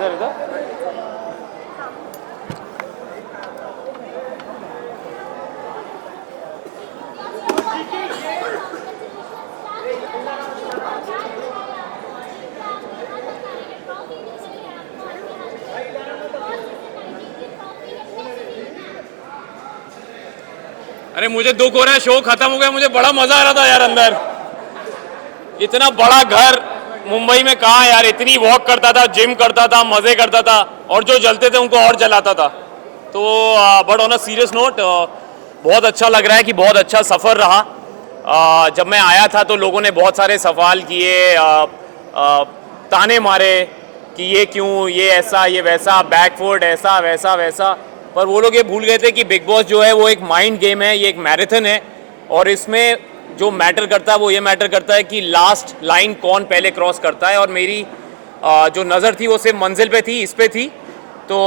इधर इधर। अरे मुझे दुख हो रहा है, शो खत्म हो गया, मुझे बड़ा मजा आ रहा था यार अंदर। इतना बड़ा घर मुंबई में कहाँ यार, इतनी वॉक करता था, जिम करता था, मजे करता था, और जो जलते थे उनको और जलाता था। तो but on a serious note बहुत अच्छा लग रहा है कि बहुत अच्छा सफ़र रहा। जब मैं आया था तो लोगों ने बहुत सारे सवाल किए, ताने मारे कि ये क्यों, ये ऐसा, ये वैसा, बैकफुट ऐसा वैसा वैसा। पर वो लोग ये भूल गए थे कि बिग बॉस जो है वो एक माइंड गेम है, ये एक मैराथन है, और इसमें जो मैटर करता है वो ये मैटर करता है कि लास्ट लाइन कौन पहले क्रॉस करता है। और मेरी जो नज़र थी वो सिर्फ मंजिल पे थी, इस पे थी। तो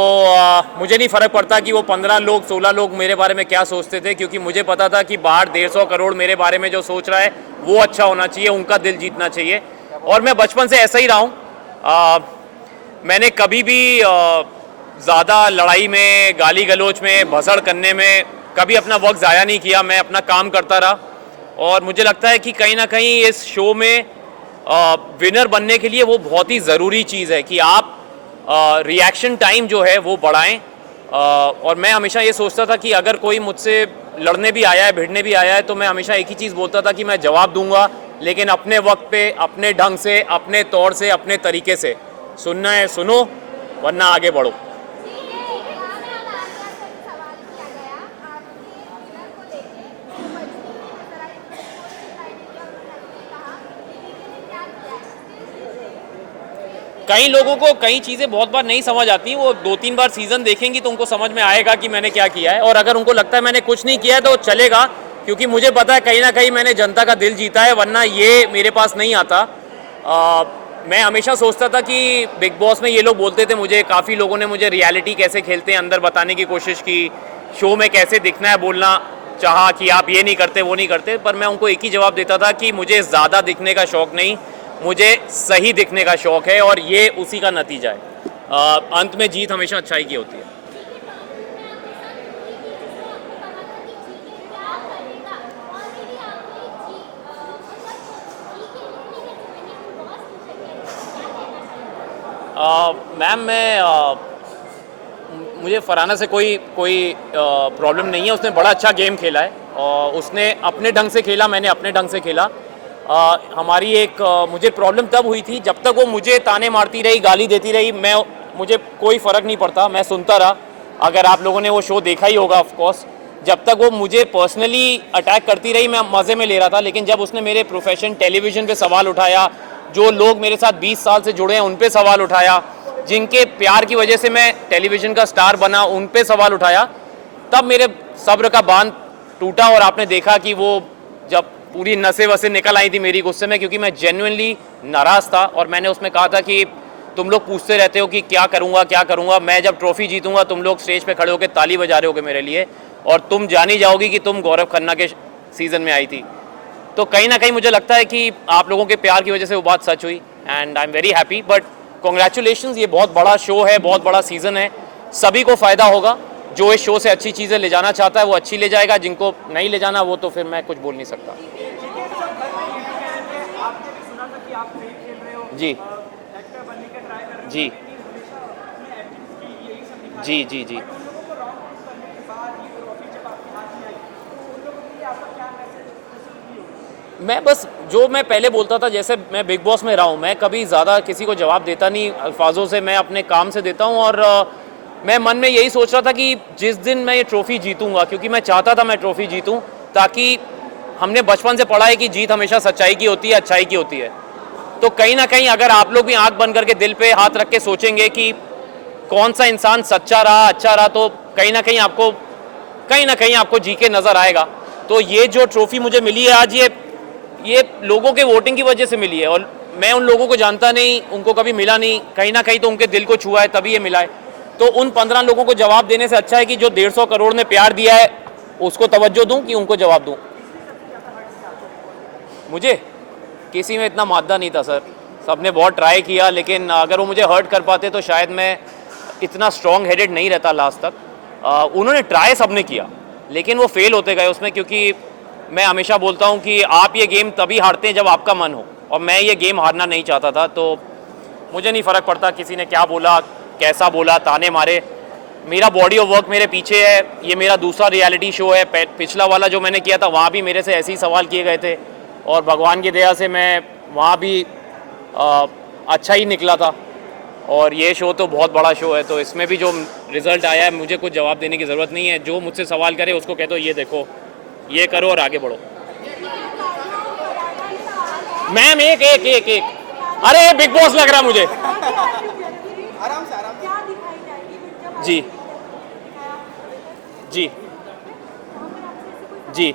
मुझे नहीं फ़र्क पड़ता कि वो 15 लोग 16 लोग मेरे बारे में क्या सोचते थे, क्योंकि मुझे पता था कि बाहर 150 करोड़ मेरे बारे में जो सोच रहा है वो अच्छा होना चाहिए, उनका दिल जीतना चाहिए। और मैं बचपन से ऐसा ही रहा हूँ। मैंने कभी भी ज़्यादा लड़ाई में, गाली गलोच में, भसड़ करने में कभी अपना वक्त ज़ाया नहीं किया। मैं अपना काम करता रहा, और मुझे लगता है कि कहीं ना कहीं इस शो में विनर बनने के लिए वो बहुत ही ज़रूरी चीज़ है कि आप रिएक्शन टाइम जो है वो बढ़ाएं। और मैं हमेशा ये सोचता था कि अगर कोई मुझसे लड़ने भी आया है, भिड़ने भी आया है, तो मैं हमेशा एक ही चीज़ बोलता था कि मैं जवाब दूंगा, लेकिन अपने वक्त पे, अपने ढंग से, अपने तौर से, अपने तरीके से। सुनना है सुनो, वरना आगे बढ़ो। कई लोगों को कई चीज़ें बहुत बार नहीं समझ आती, वो 2-3 बार सीज़न देखेंगी तो उनको समझ में आएगा कि मैंने क्या किया है। और अगर उनको लगता है मैंने कुछ नहीं किया है तो चलेगा, क्योंकि मुझे पता है कहीं ना कहीं मैंने जनता का दिल जीता है, वरना ये मेरे पास नहीं आता। मैं हमेशा सोचता था कि बिग बॉस में ये लोग बोलते थे मुझे, काफ़ी लोगों ने मुझे रियलिटी कैसे खेलते हैं अंदर बताने की कोशिश की, शो में कैसे दिखना है बोलना चाहा कि आप ये नहीं करते वो नहीं करते। पर मैं उनको एक ही जवाब देता था कि मुझे ज़्यादा दिखने का शौक़ नहीं, मुझे सही दिखने का शौक़ है, और ये उसी का नतीजा है। अंत में जीत हमेशा अच्छाई की होती है। मैम मुझे फरहाना से कोई प्रॉब्लम नहीं है। उसने बड़ा अच्छा गेम खेला है, और उसने अपने ढंग से खेला, मैंने अपने ढंग से खेला। हमारी एक मुझे प्रॉब्लम तब हुई थी जब तक वो मुझे ताने मारती रही, गाली देती रही, मुझे कोई फ़र्क नहीं पड़ता, मैं सुनता रहा। अगर आप लोगों ने वो शो देखा ही होगा ऑफ कोर्स, जब तक वो मुझे पर्सनली अटैक करती रही मैं मज़े में ले रहा था। लेकिन जब उसने मेरे प्रोफेशन टेलीविज़न पे सवाल उठाया, जो लोग मेरे साथ 20 साल से जुड़े हैं उन पे सवाल उठाया, जिनके प्यार की वजह से मैं टेलीविज़न का स्टार बना उन पे सवाल उठाया, तब मेरे सब्र का बांध टूटा। और आपने देखा कि वो जब पूरी नसें वसें निकल आई थी मेरी गुस्से में, क्योंकि मैं जेन्युइनली नाराज़ था। और मैंने उसमें कहा था कि तुम लोग पूछते रहते हो कि क्या करूँगा क्या करूँगा, मैं जब ट्रॉफी जीतूंगा तुम लोग स्टेज पे खड़े होकर ताली बजा रहे होगे मेरे लिए, और तुम जान ही जाओगी कि तुम गौरव खन्ना के सीज़न में आई थी। तो कहीं ना कहीं मुझे लगता है कि आप लोगों के प्यार की वजह से वो बात सच हुई, and I am very happy. But congratulations, ये बहुत बड़ा शो है, बहुत बड़ा सीज़न है, सभी को फ़ायदा होगा। जो इस शो से अच्छी चीज़ें ले जाना चाहता है वो अच्छी ले जाएगा, जिनको नहीं ले जाना वो तो फिर मैं कुछ बोल नहीं सकता। जी जी जी जी जी मैं बस जो मैं पहले बोलता था, जैसे मैं बिग बॉस में रहा हूँ, मैं कभी ज़्यादा किसी को जवाब देता नहीं अल्फाजों से, मैं अपने काम से देता हूँ। और मैं मन में यही सोच रहा था कि जिस दिन मैं ये ट्रॉफ़ी जीतूंगा, क्योंकि मैं चाहता था मैं ट्रॉफ़ी जीतूं, ताकि हमने बचपन से पढ़ा है कि जीत हमेशा सच्चाई की होती है, अच्छाई की होती है। तो कहीं ना कहीं अगर आप लोग भी आंख बंद करके दिल पे हाथ रख के सोचेंगे कि कौन सा इंसान सच्चा रहा, अच्छा रहा, तो कहीं ना कहीं आपको जी के नज़र आएगा। तो ये जो ट्रॉफ़ी मुझे मिली है आज, ये लोगों के वोटिंग की वजह से मिली है, और मैं उन लोगों को जानता नहीं, उनको कभी मिला नहीं, कहीं ना कहीं तो उनके दिल को छुआ है तभी ये मिला है। तो उन 15 लोगों को जवाब देने से अच्छा है कि जो 150 करोड़ ने प्यार दिया है उसको तवज्जो दूं कि उनको जवाब दूं। मुझे किसी में इतना मादा नहीं था सर, सबने बहुत ट्राई किया, लेकिन अगर वो मुझे हर्ट कर पाते तो शायद मैं इतना स्ट्रॉन्ग हेडेड नहीं रहता लास्ट तक। उन्होंने ट्राई सबने किया, लेकिन वो फेल होते गए उसमें, क्योंकि मैं हमेशा बोलता हूँ कि आप ये गेम तभी हारते हैं जब आपका मन हो, और मैं ये गेम हारना नहीं चाहता था। तो मुझे नहीं फ़र्क पड़ता किसी ने क्या बोला, कैसा बोला, ताने मारे। मेरा बॉडी ऑफ वर्क मेरे पीछे है। ये मेरा दूसरा रियलिटी शो है। पिछला वाला जो मैंने किया था वहाँ भी मेरे से ऐसे ही सवाल किए गए थे, और भगवान की दया से मैं वहाँ भी अच्छा ही निकला था। और ये शो तो बहुत बड़ा शो है, तो इसमें भी जो रिज़ल्ट आया है मुझे कुछ जवाब देने की ज़रूरत नहीं है। जो मुझसे सवाल करे उसको कह दो ये देखो, ये करो और आगे बढ़ो। मैम एक एक एक एक अरे बिग बॉस लग रहा है मुझे। आराम से जी जी जी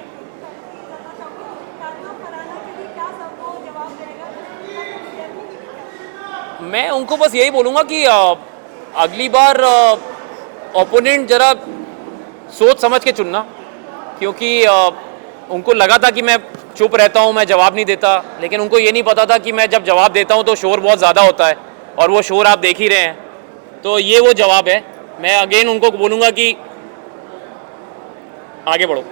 मैं उनको बस यही बोलूँगा कि अगली बार ओपोनेंट ज़रा सोच समझ के चुनना, क्योंकि उनको लगा था कि मैं चुप रहता हूँ, मैं जवाब नहीं देता, लेकिन उनको ये नहीं पता था कि मैं जब जवाब देता हूँ तो शोर बहुत ज़्यादा होता है, और वो शोर आप देख ही रहे हैं। तो ये वो जवाब है। मैं अगेन उनको बोलूँगा कि आगे बढ़ो।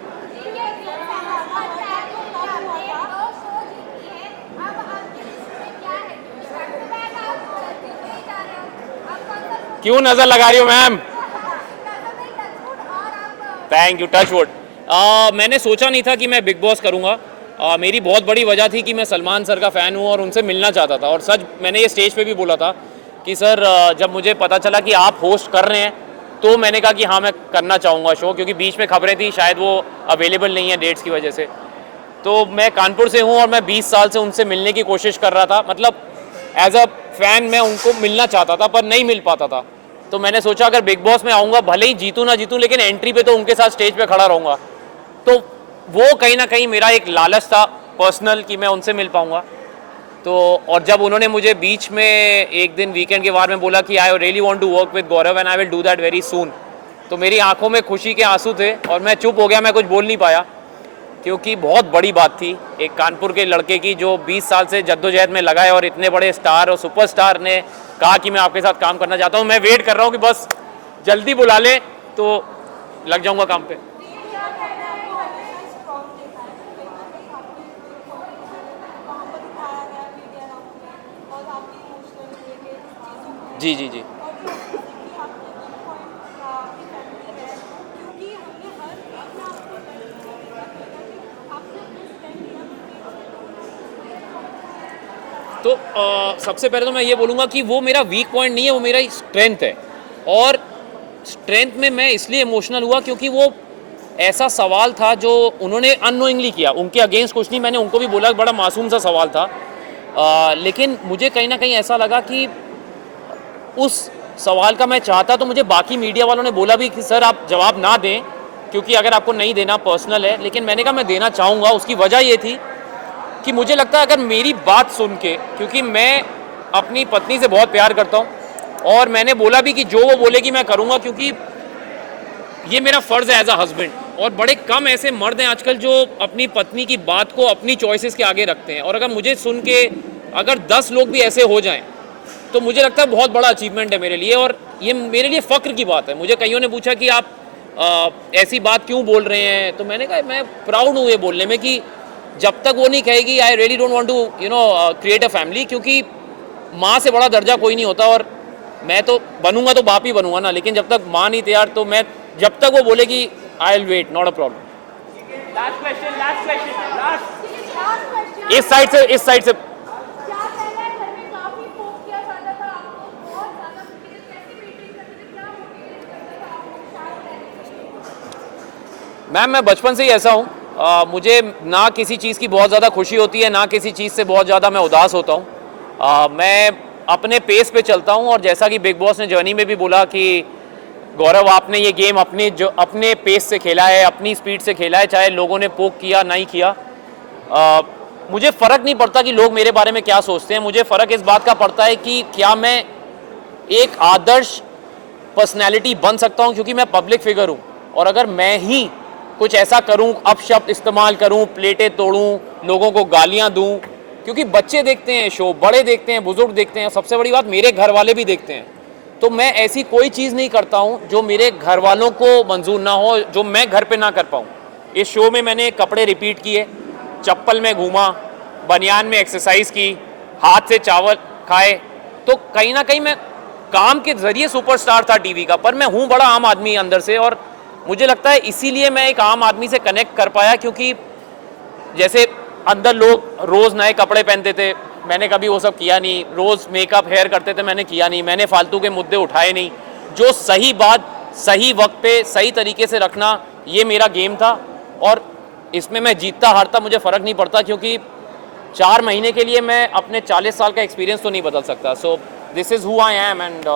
क्यों नजर लगा रही हो ma'am? Thank you, touch wood. मैंने सोचा नहीं था कि मैं बिग बॉस करूँगा। मेरी बहुत बड़ी वजह थी कि मैं सलमान सर का फ़ैन हूँ और उनसे मिलना चाहता था। और सच मैंने ये स्टेज पे भी बोला था कि सर जब मुझे पता चला कि आप होस्ट कर रहे हैं तो मैंने कहा कि हाँ मैं करना चाहूँगा शो, क्योंकि बीच में खबरें थी शायद वो अवेलेबल नहीं है डेट्स की वजह से। तो मैं कानपुर से हूँ और मैं 20 साल से उनसे मिलने की कोशिश कर रहा था, मतलब एज अ फ़ैन मैं उनको मिलना चाहता था पर नहीं मिल पाता था। तो मैंने सोचा अगर बिग बॉस में आऊँगा, भले ही जीतूँ ना जीतूँ, लेकिन एंट्री पे तो उनके साथ स्टेज पे खड़ा रहूँगा। तो वो कहीं ना कहीं मेरा एक लालच था पर्सनल कि मैं उनसे मिल पाऊँगा। तो और जब उन्होंने मुझे बीच में एक दिन वीकेंड के बारे में बोला कि I really want to work with Gaurav and I will do that very soon, तो मेरी आंखों में खुशी के आंसू थे और मैं चुप हो गया, मैं कुछ बोल नहीं पाया, क्योंकि बहुत बड़ी बात थी एक कानपुर के लड़के की जो 20 साल से जद्दोजहद में लगा है और इतने बड़े स्टार और सुपरस्टार ने कहा कि मैं आपके साथ काम करना चाहता हूँ। मैं वेट कर रहा हूँ कि बस जल्दी बुला ले तो लग जाऊँगा काम पे। जी जी जी तो सबसे पहले तो मैं ये बोलूँगा कि वो मेरा वीक पॉइंट नहीं है, वो मेरा स्ट्रेंथ है। और स्ट्रेंथ में मैं इसलिए इमोशनल हुआ क्योंकि वो ऐसा सवाल था जो उन्होंने अननोइंगली किया, उनके अगेंस्ट कुछ नहीं, मैंने उनको भी बोला बड़ा मासूम सा सवाल था। लेकिन मुझे कहीं ना कहीं ऐसा लगा कि उस सवाल का मैं चाहता तो मुझे बाकी मीडिया वालों ने बोला भी कि सर आप जवाब ना दें, क्योंकि अगर आपको नहीं देना पर्सनल है, लेकिन मैंने कहा मैं देना चाहूँगा। उसकी वजह ये थी कि मुझे लगता है अगर मेरी बात सुन के, क्योंकि मैं अपनी पत्नी से बहुत प्यार करता हूँ और मैंने बोला भी कि जो वो बोलेगी मैं करूँगा, क्योंकि ये मेरा फ़र्ज़ है एज अ हस्बैंड। और बड़े कम ऐसे मर्द हैं आजकल जो अपनी पत्नी की बात को अपनी चॉइसेस के आगे रखते हैं, और अगर मुझे सुन के अगर 10 लोग भी ऐसे हो जाएं तो मुझे लगता है बहुत बड़ा अचीवमेंट है मेरे लिए, और ये मेरे लिए फ़ख्र की बात है। मुझे कईयों ने पूछा कि आप ऐसी बात क्यों बोल रहे हैं, तो मैंने कहा मैं प्राउड हूँ ये बोलने में कि जब तक वो नहीं कहेगी I really don't want to create a family, क्योंकि माँ से बड़ा दर्जा कोई नहीं होता। और मैं तो बनूंगा तो बाप ही बनूंगा ना, लेकिन जब तक माँ नहीं तैयार तो मैं जब तक वो बोलेगी I will wait, not a problem. इस साइड से मैम मैं बचपन से ही ऐसा हूँ। मुझे ना किसी चीज़ की बहुत ज़्यादा खुशी होती है, ना किसी चीज़ से बहुत ज़्यादा मैं उदास होता हूँ। मैं अपने पेस पे चलता हूँ, और जैसा कि बिग बॉस ने जर्नी में भी बोला कि गौरव आपने ये गेम अपने पेस से खेला है, अपनी स्पीड से खेला है, चाहे लोगों ने पोक किया नहीं किया। मुझे फ़र्क नहीं पड़ता कि लोग मेरे बारे में क्या सोचते हैं, मुझे फ़र्क इस बात का पड़ता है कि क्या मैं एक आदर्श पर्सनैलिटी बन सकता हूँ, क्योंकि मैं पब्लिक फिगर हूँ। और अगर मैं ही कुछ ऐसा करूं, अपशब्द इस्तेमाल करूं, प्लेटें तोड़ूं, लोगों को गालियां दूं, क्योंकि बच्चे देखते हैं शो, बड़े देखते हैं, बुजुर्ग देखते हैं, सबसे बड़ी बात मेरे घर वाले भी देखते हैं। तो मैं ऐसी कोई चीज़ नहीं करता हूँ जो मेरे घर वालों को मंजूर ना हो, जो मैं घर पे ना कर पाऊँ। इस शो में मैंने कपड़े रिपीट किए, चप्पल में घूमा, बनियान में एक्सरसाइज की, हाथ से चावल खाए। तो कहीं ना कहीं मैं काम के जरिए सुपरस्टार था टीवी का, पर मैं हूँ बड़ा आम आदमी अंदर से। और मुझे लगता है इसीलिए मैं एक आम आदमी से कनेक्ट कर पाया, क्योंकि जैसे अंदर लोग रोज़ नए कपड़े पहनते थे, मैंने कभी वो सब किया नहीं। रोज़ मेकअप हेयर करते थे, मैंने किया नहीं। मैंने फालतू के मुद्दे उठाए नहीं। जो सही बात सही वक्त पे सही तरीके से रखना, ये मेरा गेम था। और इसमें मैं जीतता हारता मुझे फ़र्क नहीं पड़ता, क्योंकि 4 महीने के लिए मैं अपने 40 साल का एक्सपीरियंस तो नहीं बदल सकता। So this is who I am. And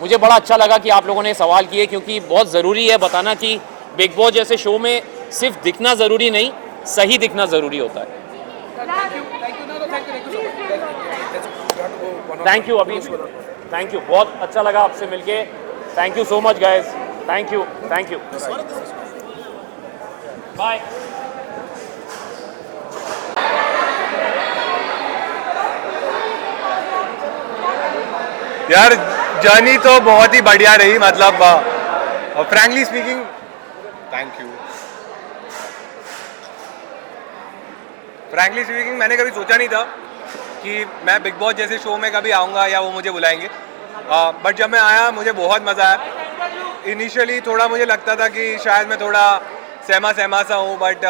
मुझे बड़ा अच्छा लगा कि आप लोगों ने सवाल किए, क्योंकि बहुत ज़रूरी है बताना कि बिग बॉस जैसे शो में सिर्फ दिखना ज़रूरी नहीं, सही दिखना ज़रूरी होता है। थैंक यू अभी, थैंक यू, बहुत अच्छा लगा आपसे मिलके। Thank you so much guys, thank you, thank you, bye. यार जर्नी तो बहुत ही बढ़िया रही, मतलब frankly speaking, thank you. Frankly speaking मैंने कभी सोचा नहीं था कि मैं बिग बॉस जैसे शो में कभी आऊँगा या वो मुझे बुलाएंगे, बट जब मैं आया मुझे बहुत मज़ा आया। इनिशियली थोड़ा मुझे लगता था कि शायद मैं थोड़ा सहमा सा हूँ, बट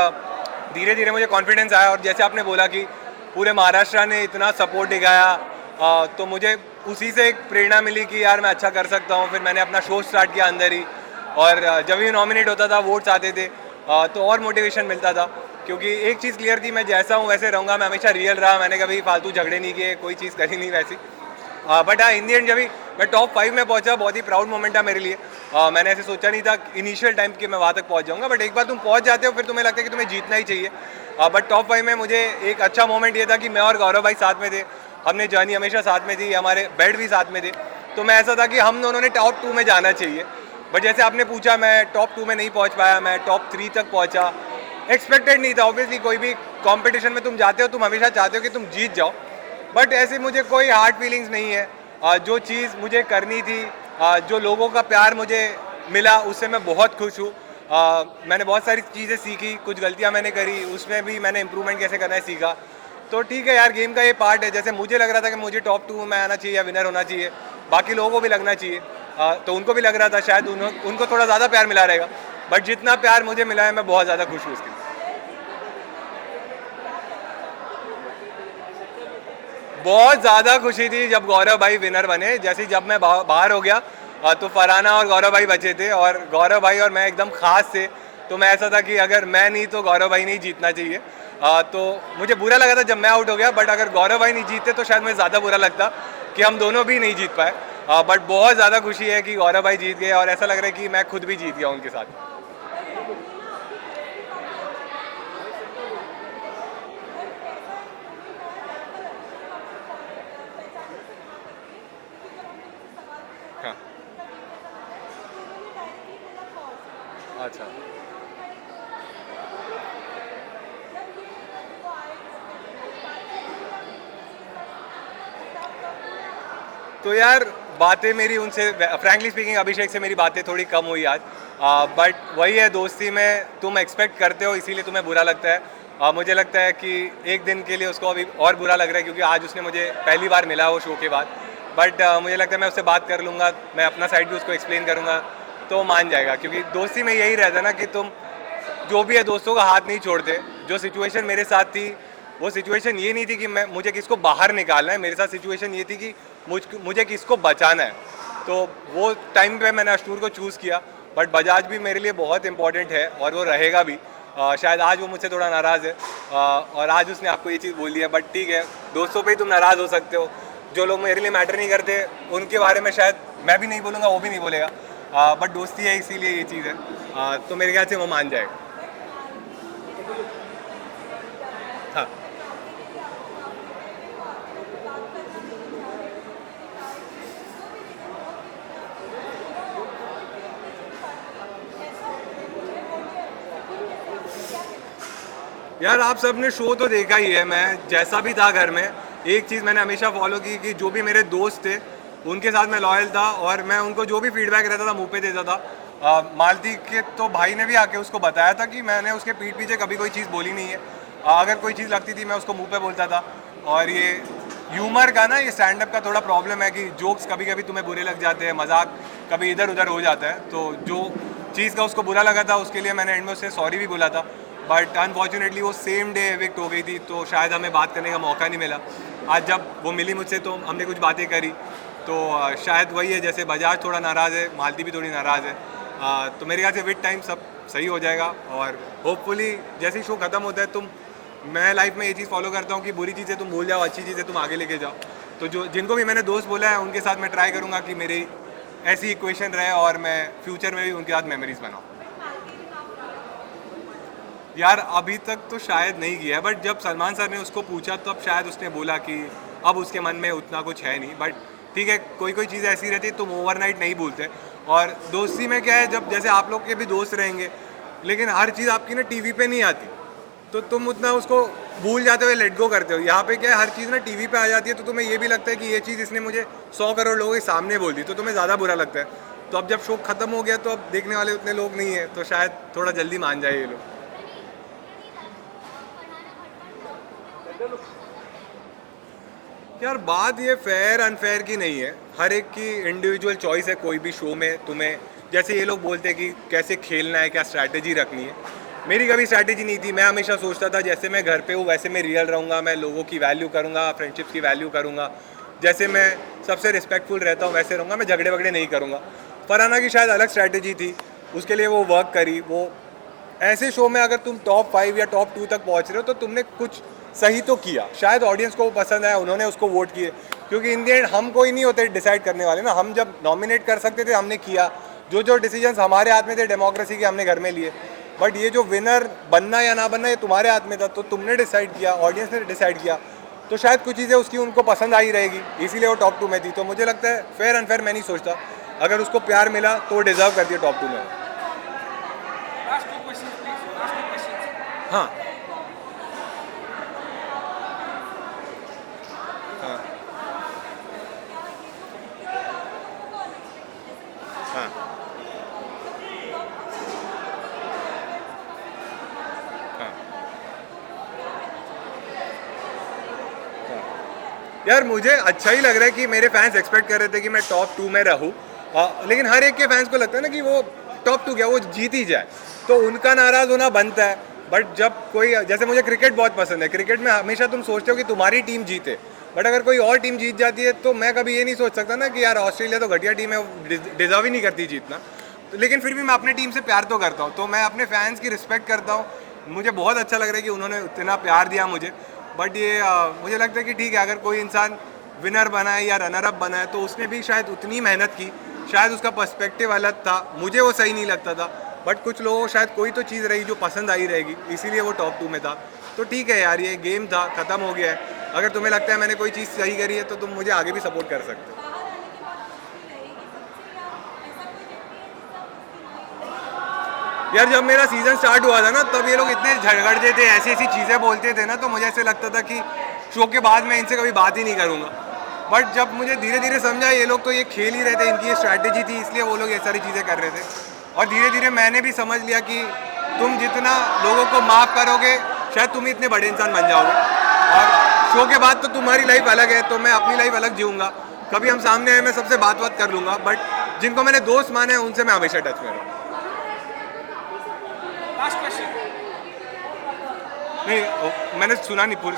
धीरे धीरे मुझे कॉन्फिडेंस आया। और जैसे आपने बोला कि पूरे महाराष्ट्र ने इतना सपोर्ट दिखाया, तो मुझे उसी से एक प्रेरणा मिली कि यार मैं अच्छा कर सकता हूँ। फिर मैंने अपना शो स्टार्ट किया अंदर ही, और जब भी नॉमिनेट होता था, वोट्स आते थे, तो और मोटिवेशन मिलता था। क्योंकि एक चीज़ क्लियर थी, मैं जैसा हूँ वैसे रहूँगा। मैं हमेशा रियल रहा, मैंने कभी फालतू झगड़े नहीं किए, कोई चीज़ करी नहीं वैसी। बट हाँ, इन दी एंड जब भी मैं टॉप 5 में पहुंचा, बहुत ही प्राउड मोमेंट था मेरे लिए। मैंने ऐसे सोचा नहीं था इनिशियल टाइम कि मैं वहाँ तक पहुंच जाऊँगा, बट एक बार तुम पहुंच जाते हो फिर तुम्हें लगता है कि तुम्हें जीतना ही चाहिए। बट टॉप 5 में मुझे एक अच्छा मोमेंट ये था कि मैं और गौरव भाई साथ में थे, हमने जर्नी हमेशा साथ में थी, हमारे बेड भी साथ में थे। तो मैं ऐसा था कि हम दोनों ने टॉप 2 में जाना चाहिए। बट जैसे आपने पूछा, मैं टॉप 2 में नहीं पहुँच पाया, मैं टॉप 3 तक पहुँचा। एक्सपेक्टेड नहीं था, ऑब्वियसली कोई भी कॉम्पिटिशन में तुम जाते हो, तुम हमेशा चाहते हो कि तुम जीत जाओ। बट ऐसे मुझे कोई हार्ड फीलिंग्स नहीं है। जो चीज़ मुझे करनी थी, जो लोगों का प्यार मुझे मिला, उससे मैं बहुत खुश हूँ। मैंने बहुत सारी चीज़ें सीखी, कुछ गलतियाँ मैंने करी, उसमें भी मैंने इंप्रूवमेंट कैसे करना है सीखा। तो ठीक है यार, गेम का ये पार्ट है। जैसे मुझे लग रहा था कि मुझे टॉप 2 में आना चाहिए या विनर होना चाहिए, बाकी लोगों को भी लगना चाहिए। तो उनको भी लग रहा था, शायद उनको थोड़ा ज़्यादा प्यार मिला रहेगा। बट जितना प्यार मुझे मिला है, मैं बहुत ज़्यादा खुश हूँ उसके लिए। बहुत ज़्यादा खुशी थी जब गौरव भाई विनर बने। जैसे जब मैं बाहर हो गया, तो फरहाना और गौरव भाई बचे थे, और गौरव भाई और मैं एकदम खास थे। तो मैं ऐसा था कि अगर मैं नहीं तो गौरव भाई नहीं जीतना चाहिए। तो मुझे बुरा लगा था जब मैं आउट हो गया, बट अगर गौरव भाई नहीं जीतते तो शायद मुझे ज़्यादा बुरा लगता कि हम दोनों भी नहीं जीत पाए। बट बहुत ज़्यादा खुशी है कि गौरव भाई जीत गए, और ऐसा लग रहा है कि मैं खुद भी जीत गया उनके साथ। हाँ, अच्छा। तो यार बातें मेरी उनसे, फ्रैंकली स्पीकिंग अभिषेक से मेरी बातें थोड़ी कम हुई आज। बट वही है, दोस्ती में तुम एक्सपेक्ट करते हो, इसीलिए तुम्हें बुरा लगता है। मुझे लगता है कि एक दिन के लिए उसको अभी और बुरा लग रहा है, क्योंकि आज उसने मुझे पहली बार मिला वो शो के बाद। बट मुझे लगता है मैं उससे बात कर लूँगा, मैं अपना साइड भी उसको एक्सप्लेन करूँगा, तो वो मान जाएगा। क्योंकि दोस्ती में यही रहता है ना कि तुम जो भी है दोस्तों का हाथ नहीं छोड़ते। जो सिचुएशन मेरे साथ थी, वो सिचुएशन ये नहीं थी कि मुझे किसको बाहर निकालना है। मेरे साथ सिचुएशन ये थी कि मुझे किसको बचाना है। तो वो टाइम पे मैंने अशनूर को चूज़ किया। बट बजाज भी मेरे लिए बहुत इंपॉर्टेंट है, और वो रहेगा भी। शायद आज वो मुझसे थोड़ा नाराज़ है, और आज उसने आपको ये चीज़ बोल दी है। बट ठीक है, दोस्तों पे ही तुम नाराज़ हो सकते हो। जो लोग मेरे लिए मैटर नहीं करते, उनके बारे में शायद मैं भी नहीं बोलूँगा, वो भी नहीं बोलेगा। बट दोस्ती है, इसीलिए ये चीज़ है। तो मेरे ख्याल से वो मान जाएगा। हाँ, यार आप सबने शो तो देखा ही है, मैं जैसा भी था घर में एक चीज़ मैंने हमेशा फॉलो की कि जो भी मेरे दोस्त थे उनके साथ मैं लॉयल था और मैं उनको जो भी फीडबैक रहता था मुंह पे देता था। मालती के तो भाई ने भी आके उसको बताया था कि मैंने उसके पीठ पीछे कभी कोई चीज़ बोली नहीं है। अगर कोई चीज़ लगती थी मैं उसको मुंह पे बोलता था। और ये ह्यूमर का ना, ये स्टैंड अप का थोड़ा प्रॉब्लम है कि जोक्स कभी कभी तुम्हें बुरे लग जाते हैं, मजाक कभी इधर उधर हो जाता है। तो जो चीज़ का उसको बुरा लगा था उसके लिए मैंने एंड में उससे सॉरी भी बोला था, बट अनफॉर्चुनेटली वो सेम डे एविक्ट हो गई थी तो शायद हमें बात करने का मौका नहीं मिला। आज जब वो मिली मुझसे तो हमने कुछ बातें करी, तो शायद वही है, जैसे बजाज थोड़ा नाराज़ है, मालती भी थोड़ी नाराज़ है। तो मेरे ख्याल से विद टाइम सब सही हो जाएगा और होपफुली जैसे ही शो ख़त्म होता है मैं लाइफ में ये चीज़ फॉलो करता हूँ कि बुरी चीज़ें तुम भूल जाओ, अच्छी चीज़ें तुम आगे लेके जाओ। तो जो जिनको भी मैंने दोस्त बोला है उनके साथ मैं ट्राई करूँगा कि मेरी ऐसी इक्वेशन रहे और मैं फ्यूचर में भी उनके साथ मेमोरीज बनाऊँ। यार अभी तक तो शायद नहीं किया है, बट जब सलमान सर ने उसको पूछा तब शायद उसने बोला कि अब उसके मन में उतना कुछ है नहीं। बट ठीक है, कोई कोई चीज़ ऐसी रहती है तुम ओवरनाइट नहीं भूलते। और दोस्ती में क्या है, जब जैसे आप लोग के भी दोस्त रहेंगे लेकिन हर चीज़ आपकी ना टीवी पे नहीं आती तो तुम उतना उसको भूल जाते हो, लेट गो करते हो। यहाँ पे क्या है, हर चीज़ ना टीवी पे आ जाती है तो तुम्हें ये भी लगता है कि ये चीज़ इसने मुझे 100 करोड़ लोगों के सामने बोल दी तो तुम्हें ज़्यादा बुरा लगता है। तो अब जब शो खत्म हो गया तो अब देखने वाले उतने लोग नहीं है तो शायद थोड़ा जल्दी मान जाए ये लोग। यार बात ये फेयर अनफेयर की नहीं है, हर एक की इंडिविजुअल चॉइस है। कोई भी शो में तुम्हें, जैसे ये लोग बोलते हैं कि कैसे खेलना है, क्या स्ट्रैटेजी रखनी है, मेरी कभी स्ट्रैटेजी नहीं थी। मैं हमेशा सोचता था जैसे मैं घर पे हूँ वैसे मैं रियल रहूँगा, मैं लोगों की वैल्यू करूँगा, फ्रेंडशिप्स की वैल्यू करूँगा, जैसे मैं सबसे रिस्पेक्टफुल रहता हूँ वैसे रहूँगा, मैं झगड़े वगड़े नहीं करूँगा। फरहाना की शायद अलग स्ट्रैटेजी थी, उसके लिए वो वर्क करी। वो ऐसे शो में अगर तुम टॉप 5 या टॉप 2 तक पहुँच रहे हो तो तुमने कुछ सही तो किया, शायद ऑडियंस को वो पसंद आया, उन्होंने उसको वोट किए। क्योंकि इन द एंड हम कोई नहीं होते डिसाइड करने वाले ना, हम जब नॉमिनेट कर सकते थे हमने किया, जो जो डिसीजंस हमारे हाथ में थे डेमोक्रेसी के हमने घर में लिए। बट ये जो विनर बनना या ना बनना ये तुम्हारे हाथ में था, तो तुमने डिसाइड किया, ऑडियंस ने डिसाइड किया, तो शायद कुछ चीज़ें उसकी उनको पसंद आई रहेगी, इसीलिए वो टॉप 2 में थी। तो मुझे लगता है फेयर अनफेयर मैं नहीं सोचता, अगर उसको प्यार मिला तो वो डिजर्व करती है टॉप 2 में। हाँ हाँ हाँ हाँ। यार मुझे अच्छा ही लग रहा है कि मेरे फैंस एक्सपेक्ट कर रहे थे कि मैं टॉप 2 में रहूं, लेकिन हर एक के फैंस को लगता है ना कि वो टॉप 2 क्या वो जीत ही जाए, तो उनका नाराज़ होना बनता है। बट जब कोई, जैसे मुझे क्रिकेट बहुत पसंद है, क्रिकेट में हमेशा तुम सोचते हो कि तुम्हारी टीम जीते, बट अगर कोई और टीम जीत जाती है तो मैं कभी ये नहीं सोच सकता ना कि यार ऑस्ट्रेलिया तो घटिया टीम है, डिजर्व ही नहीं करती जीतना। तो लेकिन फिर भी मैं अपनी टीम से प्यार तो करता हूँ, तो मैं अपने फैंस की रिस्पेक्ट करता हूँ। मुझे बहुत अच्छा लग रहा है कि उन्होंने इतना प्यार दिया मुझे। बट ये मुझे लगता है कि ठीक है, अगर कोई इंसान विनर बना है या रनर अप बना है तो उसने भी शायद उतनी मेहनत की, शायद उसका पर्सपेक्टिव अलग था, मुझे वो सही नहीं लगता था, बट कुछ लोगों को शायद कोई तो चीज़ रही जो पसंद आई रहेगी, इसीलिए वो टॉप 2 में था। तो ठीक है यार, ये गेम था, ख़त्म हो गया है। अगर तुम्हें लगता है मैंने कोई चीज़ सही करी है तो तुम मुझे आगे भी सपोर्ट कर सकते हो। यार जब मेरा सीज़न स्टार्ट हुआ था ना तब ये लोग इतने झगड़ते थे, ऐसी ऐसी चीज़ें बोलते थे ना, तो मुझे ऐसे लगता था कि शो के बाद मैं इनसे कभी बात ही नहीं करूँगा। बट जब मुझे धीरे धीरे समझा ये लोग तो ये खेल ही रहे थे, इनकी ये स्ट्रैटेजी थी, इसलिए वो लोग ये सारी चीज़ें कर रहे थे। और धीरे धीरे मैंने भी समझ लिया कि तुम जितना लोगों को माफ़ करोगे शायद तुम ही इतने बड़े इंसान बन जाओगे। और शो के बाद तो तुम्हारी लाइफ अलग है, तो मैं अपनी लाइफ अलग जीऊँगा। कभी हम सामने आए मैं सबसे बात कर लूँगा, बट जिनको मैंने दोस्त माने हैं उनसे मैं हमेशा टच में रहूँगा। नहीं मैंने सुना नहीं पूरी।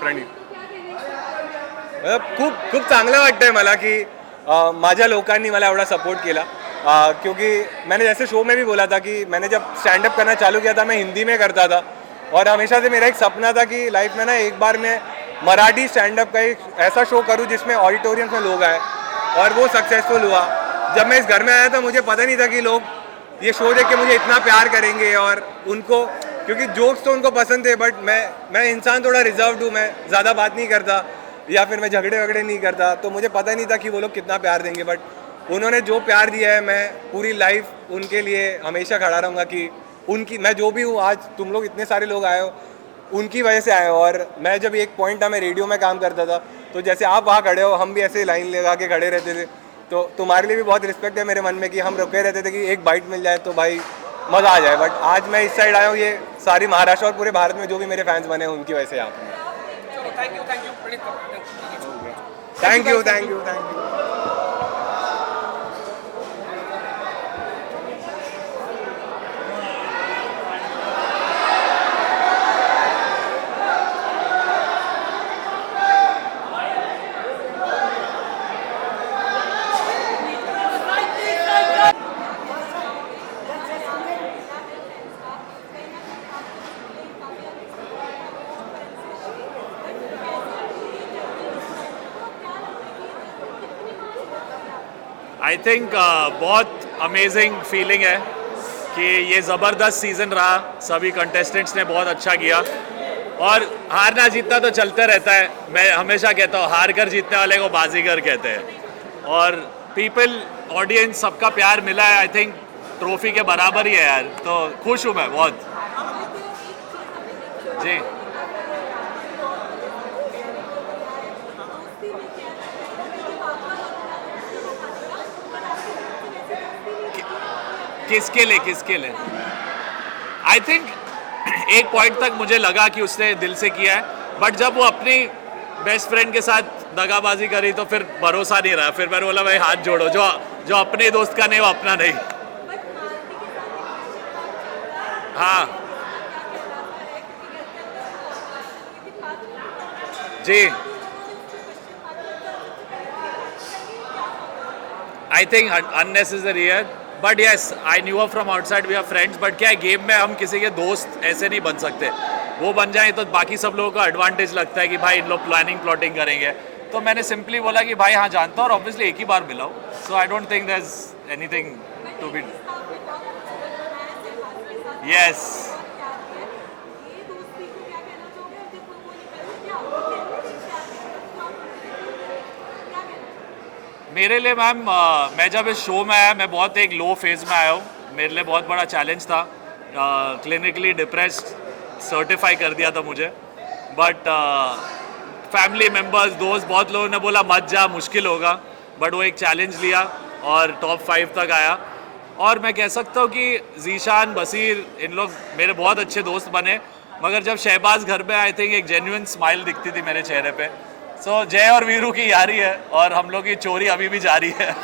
प्रणीत खूप खूप चांगलं वाटतंय मला की माझ्या लोकांनी मला एवढा सपोर्ट केला, क्योंकि मैंने जैसे शो में भी बोला था कि मैंने जब स्टैंड अप करना चालू किया था मैं हिंदी में करता था, और हमेशा से मेरा एक सपना था कि लाइफ में ना एक बार मैं मराठी स्टैंड अप का एक ऐसा शो करूं जिसमें ऑडिटोरियम में लोग आए, और वो सक्सेसफुल हुआ। जब मैं इस घर में आया था मुझे पता नहीं था कि लोग ये शो देख के मुझे इतना प्यार करेंगे, और उनको, क्योंकि जोक्स तो उनको पसंद थे, बट मैं इंसान थोड़ा रिजर्व्ड हूँ, मैं ज़्यादा बात नहीं करता या फिर मैं झगड़े वगड़े नहीं करता, तो मुझे पता नहीं था कि वो लोग कितना प्यार देंगे। बट उन्होंने जो प्यार दिया है, मैं पूरी लाइफ उनके लिए हमेशा खड़ा रहूँगा कि उनकी, मैं जो भी हूँ आज, तुम लोग इतने सारे लोग आए हो उनकी वजह से आए हो। और मैं जब एक पॉइंट था, मैं रेडियो में काम करता था, तो जैसे आप वहाँ खड़े हो, हम भी ऐसे लाइन लगा के खड़े रहते थे। तो तुम्हारे लिए भी बहुत रिस्पेक्ट है मेरे मन में कि हम रुके रहते थे कि एक बाइट मिल जाए तो भाई मज़ा आ जाए। बट आज मैं इस साइड आया हूँ, ये सारी महाराष्ट्र और पूरे भारत में जो भी मेरे फैंस बने हैं उनकी वजह से यहाँ पर। चलो thank you Praneet. Thank you, thank you, thank you. I think बहुत अमेजिंग फीलिंग है कि ये ज़बरदस्त सीज़न रहा, सभी कंटेस्टेंट्स ने बहुत अच्छा किया। और हारना जीतना तो चलते रहता है, मैं हमेशा कहता हूँ हार कर जीतने वाले को बाजीगर कहते हैं। और पीपल, ऑडियंस, सबका प्यार मिला है, आई थिंक ट्रॉफी के बराबर ही है यार, तो खुश हूँ मैं बहुत जी। किसके लिए आई थिंक एक पॉइंट तक मुझे लगा कि उसने दिल से किया है, बट जब वो अपनी बेस्ट फ्रेंड के साथ दगाबाजी करी तो फिर भरोसा नहीं रहा। फिर मैंने बोला भाई हाथ जोड़ो, जो अपने दोस्त का नहीं वो अपना नहीं। हाँ जी, आई थिंक अननेसेसरी है, but yes I knew from outside, we are friends. But क्या है, गेम में हम किसी के दोस्त ऐसे नहीं बन सकते, वो बन जाए तो बाकी सब लोगों को एडवांटेज लगता है कि भाई इन लोग प्लानिंग करेंगे। तो मैंने सिंपली बोला कि भाई हाँ जानता हूँ, और ऑब्वियसली एक ही बार मिला हूँ, so I don't think there is anything to be. Yes, मेरे लिए मैम, मैं जब इस शो में आया, मैं बहुत एक लो फेज में आया हूँ। मेरे लिए बहुत बड़ा चैलेंज था, क्लिनिकली डिप्रेस्ड सर्टिफाई कर दिया था मुझे। बट फैमिली मेम्बर्स, दोस्त, बहुत लोगों ने बोला मत जा, मुश्किल होगा, बट वो एक चैलेंज लिया और टॉप 5 तक आया। और मैं कह सकता हूँ कि जीशान, बसीर, इन लोग मेरे बहुत अच्छे दोस्त बने, मगर जब शहबाज घर में आई थिंक एक जेन्युइन स्माइल दिखती थी मेरे चेहरे पे। सो जय और वीरू की यारी है, और हम लोग की चोरी अभी भी जारी है।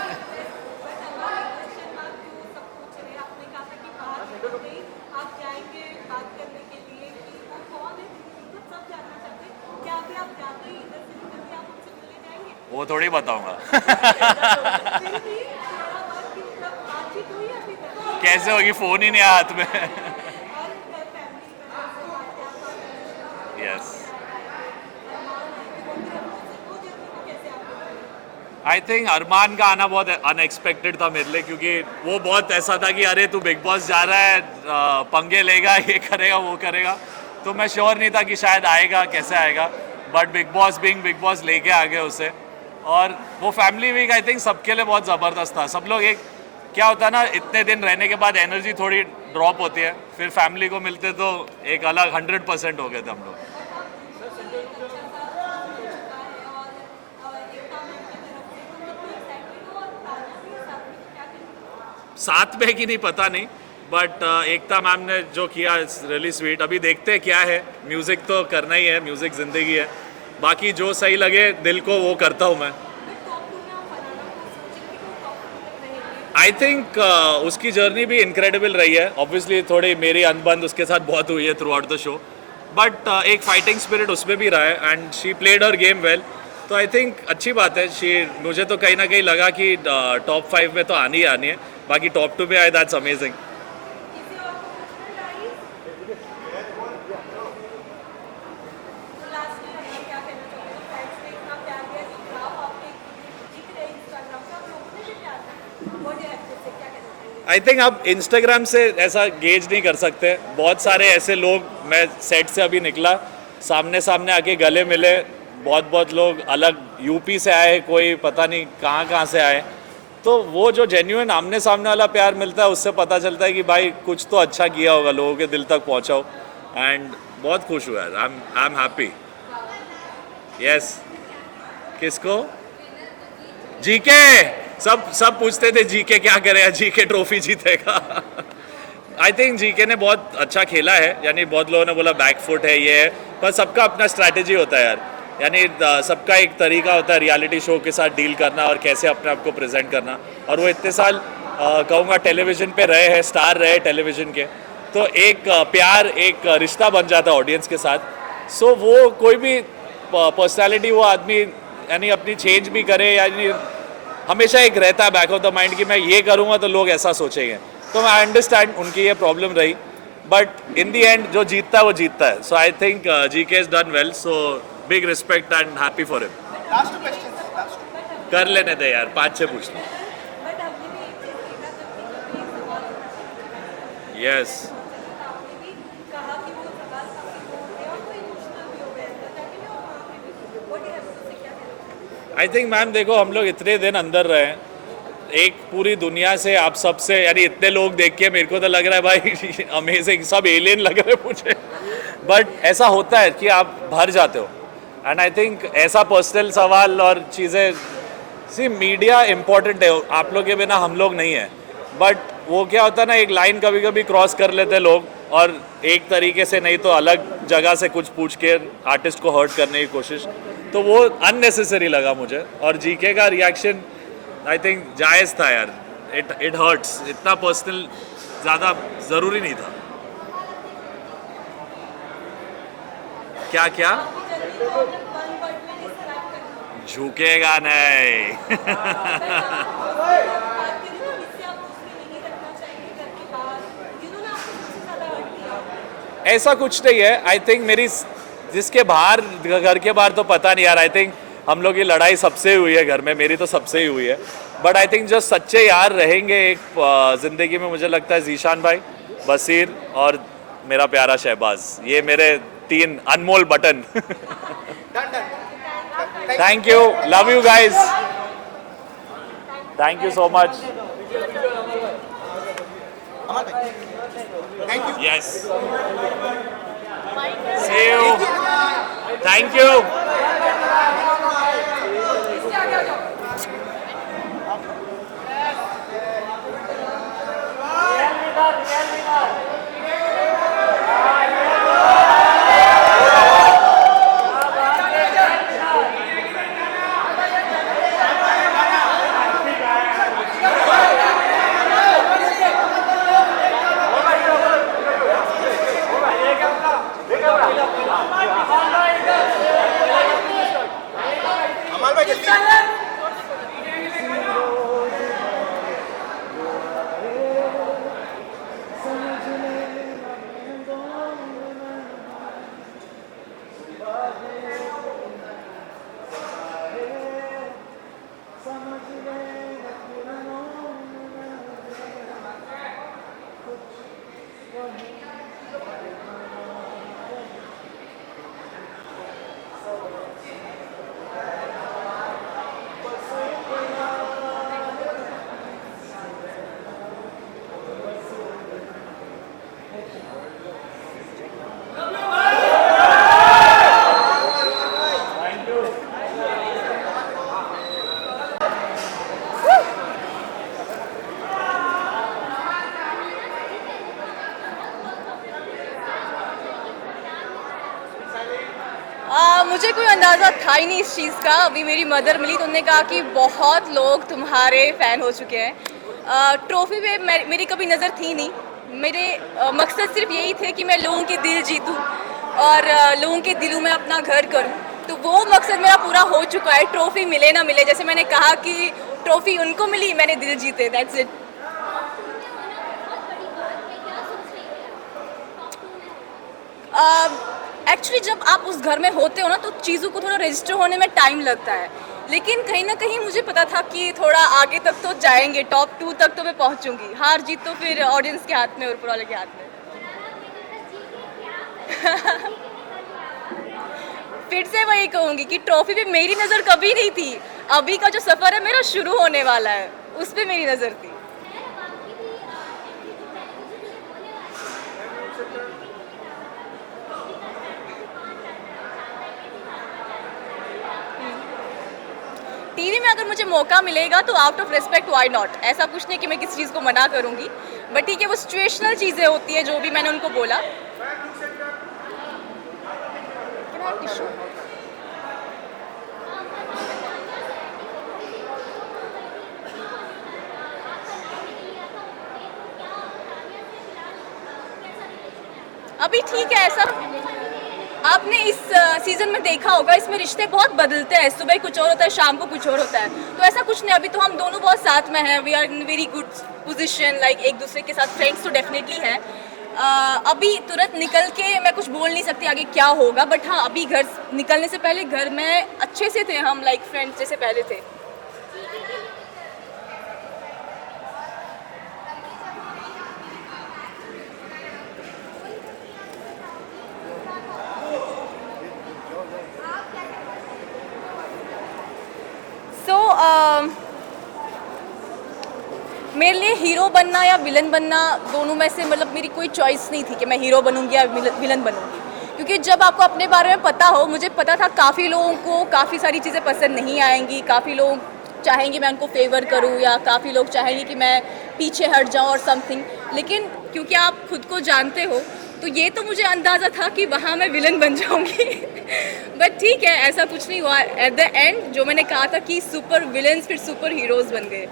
वो थोड़ी बताऊंगा। कैसे होगी, फोन ही नहीं है हाथ में। यस, आई थिंक अरमान का आना बहुत अनएक्सपेक्टेड था मेरे लिए, क्योंकि वो बहुत ऐसा था कि अरे तू बिग बॉस जा रहा है, पंगे लेगा, ये करेगा वो करेगा। तो मैं श्योर नहीं था कि शायद आएगा, कैसे आएगा, बट बिग बॉस लेके आ गए उसे। और वो फैमिली वीक आई थिंक सबके लिए बहुत ज़बरदस्त था। सब लोग, एक क्या होता है ना, इतने दिन रहने के बाद एनर्जी थोड़ी ड्रॉप होती है, फिर फैमिली को मिलते तो एक अलग 100% हो गए थे हम लोग। साथ में कि नहीं पता नहीं, बट एकता मैम ने जो किया इट्स रियली स्वीट। अभी देखते हैं क्या है, म्यूज़िक तो करना ही है, म्यूज़िक ज़िंदगी है, बाकी जो सही लगे दिल को वो करता हूँ मैं। आई थिंक उसकी जर्नी भी इनक्रेडिबल रही है। ऑब्वियसली थोड़ी मेरी अनबन उसके साथ बहुत हुई है through out the show, but एक फाइटिंग स्पिरिट उसमें भी रहा है, and she played her game well. तो आई थिंक अच्छी बात है। मुझे तो कहीं ना कहीं लगा कि टॉप 5 में तो आनी ही आनी है, बाकी टॉप 2 में आए, दैट्स अमेजिंग। आई थिंक आप इंस्टाग्राम से ऐसा गेज नहीं कर सकते। बहुत सारे ऐसे लोग, मैं सेट से अभी निकला, सामने सामने आके गले मिले, बहुत लोग अलग यूपी से आए, कोई पता नहीं कहाँ से आए, तो वो जो जेन्युइन आमने सामने वाला प्यार मिलता है उससे पता चलता है कि भाई कुछ तो अच्छा किया होगा, लोगों के दिल तक पहुंचा हो। एंड बहुत खुश हुआ है, आई एम हैप्पी। यस, किसको? जीके। सब पूछते थे जीके क्या करेगा, जीके ट्रॉफी जीतेगा। आई थिंक जीके ने बहुत अच्छा खेला है, यानी बहुत लोगों ने बोला बैकफुट है ये है, पर सबका अपना स्ट्रैटेजी होता है यार, यानी सबका एक तरीका होता है रियलिटी शो के साथ डील करना और कैसे अपने आप को प्रेजेंट करना। और वो इतने साल कहूँगा टेलीविज़न पे रहे हैं, स्टार रहे टेलीविज़न के, तो एक प्यार, एक रिश्ता बन जाता है ऑडियंस के साथ। सो वो कोई भी पर्सनालिटी वो आदमी यानी अपनी चेंज भी करे, यानी हमेशा एक रहता है बैक ऑफ द माइंड कि मैं ये करूँगा तो लोग ऐसा सोचेंगे। तो मैं अंडरस्टैंड उनकी ये प्रॉब्लम रही, बट इन दी एंड जो जीतता है वो जीतता है। So I think GK is done well, so big respect and happy for him. Last question last कर लेने दे यार, 5-6 पूछ लो। यस, आई थिंक मैम देखो, हम लोग इतने दिन अंदर रहे हैं, एक पूरी दुनिया से आप सबसे, यानी इतने लोग देख के मेरे को तो लग रहा है भाई अमेजिंग, सब एलियन लग रहे हैं मुझे। बट ऐसा होता है कि आप भर जाते हो। एंड आई थिंक ऐसा पर्सनल सवाल और चीज़ें, सी मीडिया इम्पोर्टेंट है, आप लोग के बिना हम लोग नहीं है। बट वो क्या होता है ना, एक लाइन कभी कभी क्रॉस कर लेते हैं लोग, और एक तरीके से नहीं तो अलग जगह से कुछ पूछ के आर्टिस्ट को हर्ट करने की कोशिश, तो वो अननेसेसरी लगा मुझे। और जीके का रिएक्शन आई थिंक जायज़ था यार, इट हर्ट्स, इतना पर्सनल ज़्यादा ज़रूरी नहीं था। क्या क्या? झुकेगा नहीं। ऐसा कुछ नहीं है, आई थिंक मेरी जिसके बाहर, घर के बाहर तो पता नहीं यार। आई थिंक हम लोग की लड़ाई सबसे हुई है घर में, मेरी तो सबसे ही हुई है। बट आई थिंक जो सच्चे यार रहेंगे एक ज़िंदगी में, मुझे लगता है जीशान भाई, बसीर और मेरा प्यारा शहबाज, ये मेरे 3 अनमोल button. Thank you, love you guys, thank you so much. Thank you. Yes, see you, thank you। Amal भाई जल्दी। मुझे कोई अंदाज़ा था ही नहीं इस चीज़ का। अभी मेरी मदर मिली तो उन्होंने कहा कि बहुत लोग तुम्हारे फ़ैन हो चुके हैं। ट्रॉफ़ी पे मेरी कभी नज़र थी नहीं। मेरे मकसद सिर्फ यही थे कि मैं लोगों के दिल जीतूं और लोगों के दिलों में अपना घर करूं। तो वो मकसद मेरा पूरा हो चुका है। ट्रॉफ़ी मिले ना मिले, जैसे मैंने कहा कि ट्रॉफ़ी उनको मिली, मैंने दिल जीते, दैट्स इट। एक्चुअली जब आप उस घर में होते हो ना तो चीज़ों को थोड़ा रजिस्टर होने में टाइम लगता है, लेकिन कहीं ना कहीं मुझे पता था कि थोड़ा आगे तक तो जाएंगे, टॉप 2 तक तो मैं पहुंचूंगी। हार जीत तो फिर ऑडियंस के हाथ में और ऊपर वाले के हाथ में। फिर से वही कहूँगी कि ट्रॉफी पे मेरी नज़र कभी नहीं थी। अभी का जो सफ़र है मेरा शुरू होने वाला है। उस पे मेरी नज़र थी। टीवी में अगर मुझे मौका मिलेगा तो out of respect why not, ऐसा कुछ नहीं कि मैं किसी चीज़ को मना करूंगी, बट ठीक है वो सिचुएशनल चीज़ें होती है जो भी मैंने उनको बोला। Can I have tissue? अभी ठीक है, ऐसा आपने इस सीजन में देखा होगा, इसमें रिश्ते बहुत बदलते हैं, सुबह कुछ और होता है, शाम को कुछ और होता है, तो ऐसा कुछ नहीं। अभी तो हम दोनों बहुत साथ में हैं, we are in very good position, like एक दूसरे के साथ फ्रेंड्स तो डेफिनेटली हैं। अभी तुरंत निकल के मैं कुछ बोल नहीं सकती आगे क्या होगा, बट हाँ अभी घर निकलने से पहले घर में अच्छे से थे हम, लाइक फ्रेंड्स जैसे पहले थे। मेरे लिए हीरो बनना या विलन बनना दोनों में से मतलब मेरी कोई चॉइस नहीं थी कि मैं हीरो बनूंगी या विलन बनूंगी, क्योंकि जब आपको अपने बारे में पता हो, मुझे पता था काफ़ी लोगों को काफ़ी सारी चीज़ें पसंद नहीं आएंगी, काफ़ी लोग चाहेंगे मैं उनको फेवर करूं या काफ़ी लोग चाहेंगे कि मैं पीछे हट जाऊं और समथिंग, लेकिन क्योंकि आप खुद को जानते हो तो ये तो मुझे अंदाज़ा था कि वहाँ मैं विलन बन जाऊंगी बट ठीक है, ऐसा कुछ नहीं हुआ। एट द एंड जो मैंने कहा था कि सुपर विलन्स फिर सुपर हीरोज़ बन गए।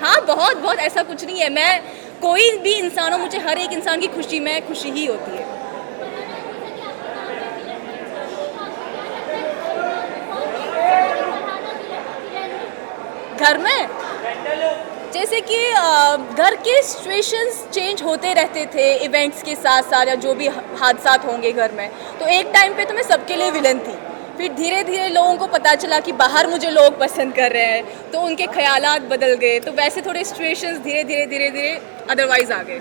हाँ बहुत बहुत, ऐसा कुछ नहीं है, मैं कोई भी इंसान हो, मुझे हर एक इंसान की खुशी में खुशी ही होती है। घर में जैसे कि घर के सिचुएशंस चेंज होते रहते थे इवेंट्स के साथ साथ, या जो भी हादसात होंगे घर में, तो एक टाइम पे तो मैं सबके लिए विलन थी। फिर धीरे धीरे लोगों को पता चला कि बाहर मुझे लोग पसंद कर रहे हैं, तो उनके ख्यालात बदल गए, तो वैसे थोड़े सिचुएशंस धीरे धीरे अदरवाइज आ गए।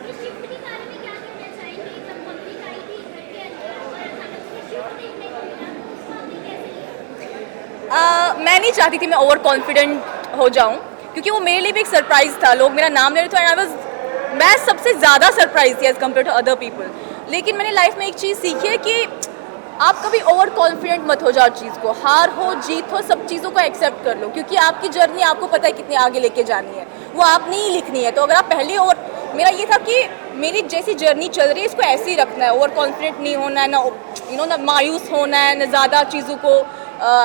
मैं नहीं चाहती थी मैं ओवर कॉन्फिडेंट हो जाऊं, क्योंकि वो मेरे लिए भी एक सरप्राइज था। लोग मेरा नाम ले रहे थे एंड मैं सबसे ज़्यादा सरप्राइज थी as compare to other people. लेकिन मैंने लाइफ में एक चीज़ सीखी है कि आप कभी ओवर कॉन्फिडेंट मत हो जाओ चीज़ को, हार हो जीत हो सब चीज़ों को एक्सेप्ट कर लो, क्योंकि आपकी जर्नी आपको पता है कितनी आगे लेके जानी है, वो आपने ही लिखनी है। तो अगर आप पहले, और मेरा ये था कि मेरी जैसी जर्नी चल रही है इसको ऐसे ही रखना है, ओवर कॉन्फिडेंट नहीं होना है, ना ना मायूस होना है, ना ज़्यादा चीज़ों को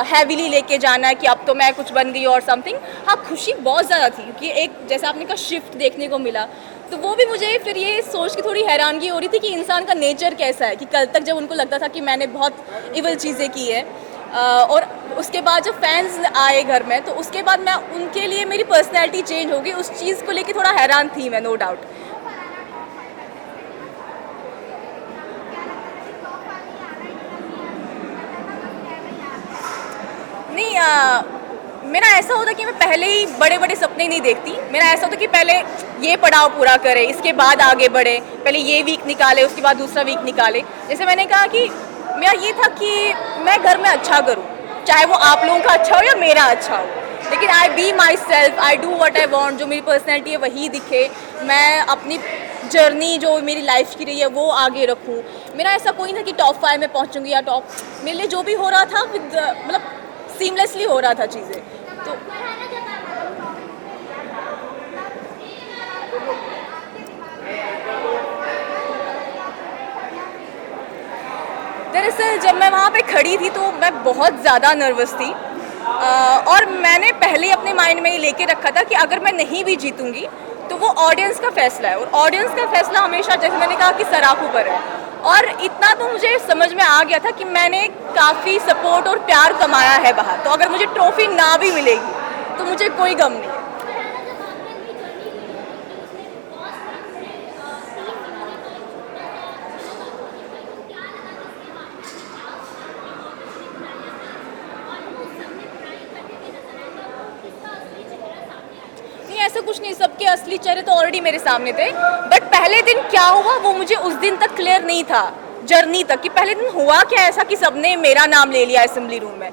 हैवीली लेके जाना है कि अब तो मैं कुछ बन गई और समथिंग। हाँ खुशी बहुत ज़्यादा थी, क्योंकि एक जैसे आपने कहा शिफ्ट देखने को मिला, तो वो भी मुझे फिर ये सोच के थोड़ी हैरानगी हो रही थी कि इंसान का नेचर कैसा है, कि कल तक जब उनको लगता था कि मैंने बहुत इवल चीज़ें की है, और उसके बाद जब फैंस आए घर में, तो उसके बाद मैं उनके लिए मेरी पर्सनैलिटी चेंज हो गई। उस चीज़ को लेके थोड़ा हैरान थी मैं, नो डाउट। नहीं, मेरा ऐसा होता कि मैं पहले ही बड़े बड़े सपने नहीं देखती। मेरा ऐसा होता कि पहले ये पड़ाव पूरा करे, इसके बाद आगे बढ़े, पहले ये वीक निकाले, उसके बाद दूसरा वीक निकाले। जैसे मैंने कहा कि मेरा ये था कि मैं घर में अच्छा करूं, चाहे वो आप लोगों का अच्छा हो या मेरा अच्छा हो, लेकिन I be myself, I do what I want, जो मेरी पर्सनैलिटी है वही दिखे, मैं अपनी जर्नी जो मेरी लाइफ की रही है वो आगे रखूं। मेरा ऐसा कोई ना कि टॉप 5 में पहुंचूंगी या टॉप, मेरे लिए जो भी हो रहा था मतलब सीमलेसली हो रहा था चीज़ें। तो दरअसल जब मैं वहाँ पे खड़ी थी तो मैं बहुत ज़्यादा नर्वस थी, और मैंने पहले अपने माइंड में ये लेके रखा था कि अगर मैं नहीं भी जीतूंगी तो वो ऑडियंस का फैसला है, और ऑडियंस का फैसला हमेशा, जैसे मैंने कहा, कि सराखों पर है। और इतना तो मुझे समझ में आ गया था कि मैंने काफ़ी सपोर्ट और प्यार कमाया है बाहर, तो अगर मुझे ट्रॉफी ना भी मिलेगी तो मुझे कोई गम नहीं है। ऐसा कुछ नहीं, सबके असली चेहरे तो ऑलरेडी मेरे सामने थे, बट पहले दिन क्या हुआ वो मुझे उस दिन तक क्लियर नहीं था, जर्नी तक, कि पहले दिन हुआ क्या ऐसा कि सबने मेरा नाम ले लिया असेंबली रूम में।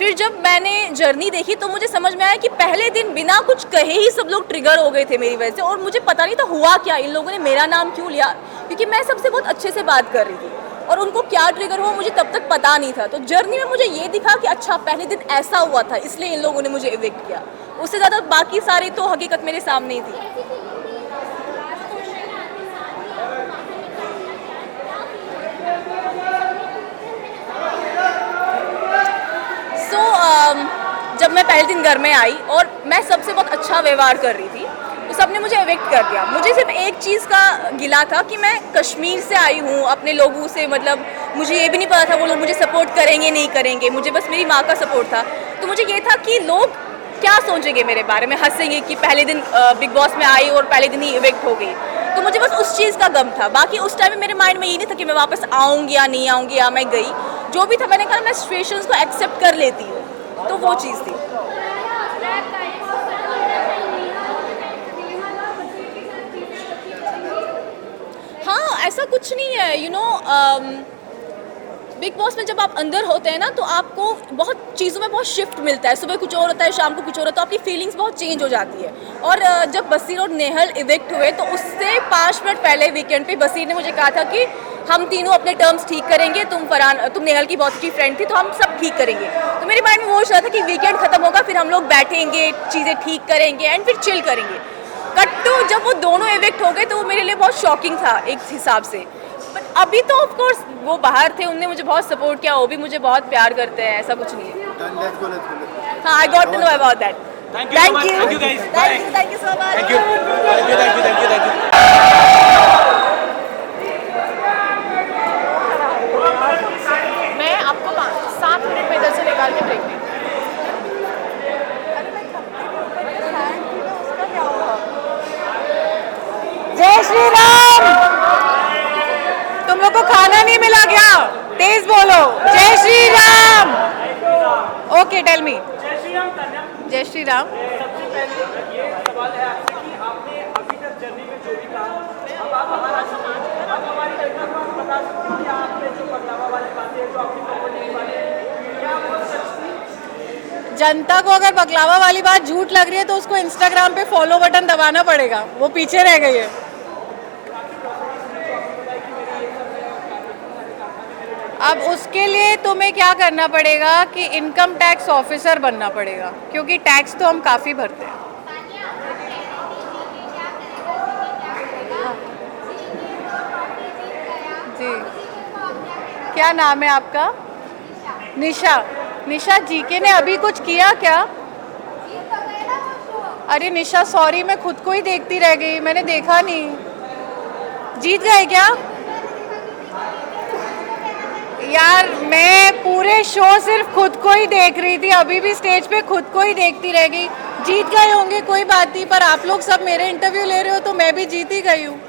फिर जब मैंने जर्नी देखी तो मुझे समझ में आया कि पहले दिन बिना कुछ कहे ही सब लोग ट्रिगर हो गए थे मेरी वजह से, और मुझे पता नहीं था हुआ क्या, इन लोगों ने मेरा नाम क्यों लिया, क्योंकि मैं सबसे बहुत अच्छे से बात कर रही थी और उनको क्या ट्रिगर हुआ मुझे तब तक पता नहीं था। तो जर्नी में मुझे ये दिखा कि अच्छा पहले दिन ऐसा हुआ था इसलिए इन लोगों ने मुझे इविक्ट किया, उससे ज़्यादा बाकी सारी तो हकीकत मेरे सामने ही थी। जब मैं पहले दिन घर में आई और मैं सबसे बहुत अच्छा व्यवहार कर रही थी तो सबने मुझे इविक्ट कर दिया। मुझे सिर्फ एक चीज़ का गिला था कि मैं कश्मीर से आई हूँ, अपने लोगों से, मतलब मुझे ये भी नहीं पता था वो लोग मुझे सपोर्ट करेंगे नहीं करेंगे, मुझे बस मेरी माँ का सपोर्ट था। तो मुझे ये था कि लोग क्या सोचेंगे मेरे बारे में, हंसेंगे कि पहले दिन बिग बॉस में आई और पहले दिन ही इविक्ट हो गई। तो मुझे बस उस चीज़ का गम था, बाकी उस टाइम में मेरे माइंड में ये नहीं था कि मैं वापस आऊँगी या नहीं आऊँगी या मैं गई। जो भी था मैंने कहा मैं सिचुएशंस को एक्सेप्ट कर लेती हूँ, तो वो चीज़ थी। हाँ, ऐसा कुछ नहीं है, यू नो बिग बॉस में जब आप अंदर होते हैं ना तो आपको बहुत चीज़ों में बहुत शिफ्ट मिलता है, सुबह कुछ और होता है, शाम को कुछ और होता है, तो आपकी फीलिंग्स बहुत चेंज हो जाती है। और जब बसीर और नेहल इविक्ट हुए तो उससे 5 मिनट पहले वीकेंड पे बसीर ने मुझे कहा था कि हम तीनों अपने टर्म्स ठीक करेंगे, तुम नेहल की बहुत अच्छी फ्रेंड थी तो हम सब ठीक करेंगे। तो मेरे माइंड में वो चल रहा था कि वीकेंड खत्म होगा फिर हम लोग बैठेंगे, चीज़ें ठीक करेंगे एंड फिर चिल करेंगे। कट टू जब वो दोनों इविक्ट हो गए तो वो मेरे लिए बहुत शॉकिंग था एक हिसाब से। बट अभी तो ऑफ कोर्स वो बाहर थे, उनने मुझे बहुत सपोर्ट किया, वो भी मुझे बहुत प्यार करते हैं, ऐसा कुछ नहीं है। हाँ, I got to know about that. Thank you guys, thank you so much, thank you. मैं आपको 7 मिनट में इधर से निकाल के ब्रेक देती हूँ। जय श्री राम। तुम लोग को खाना नहीं मिला क्या? तेज बोलो, जय Shri Ram. Okay, tell me. जय श्री राम। जनता को अगर बकलावा वाली बात झूठ लग रही है तो उसको इंस्टाग्राम पे फॉलो बटन दबाना पड़ेगा, वो पीछे रह गई है। अब उसके लिए तुम्हें क्या करना पड़ेगा कि इनकम टैक्स ऑफिसर बनना पड़ेगा, क्योंकि टैक्स तो हम काफ़ी भरते हैं। जी, क्या नाम है आपका? निशा। निशा, जीके ने अभी कुछ किया क्या? अरे निशा सॉरी, मैं खुद को ही देखती रह गई, मैंने देखा नहीं। जीत गए क्या? यार मैं पूरे शो सिर्फ खुद को ही देख रही थी, अभी भी स्टेज पे खुद को ही देखती रह गई। जीत गए होंगे कोई बात नहीं, पर आप लोग सब मेरे इंटरव्यू ले रहे हो तो मैं भी जीत ही गई हूँ।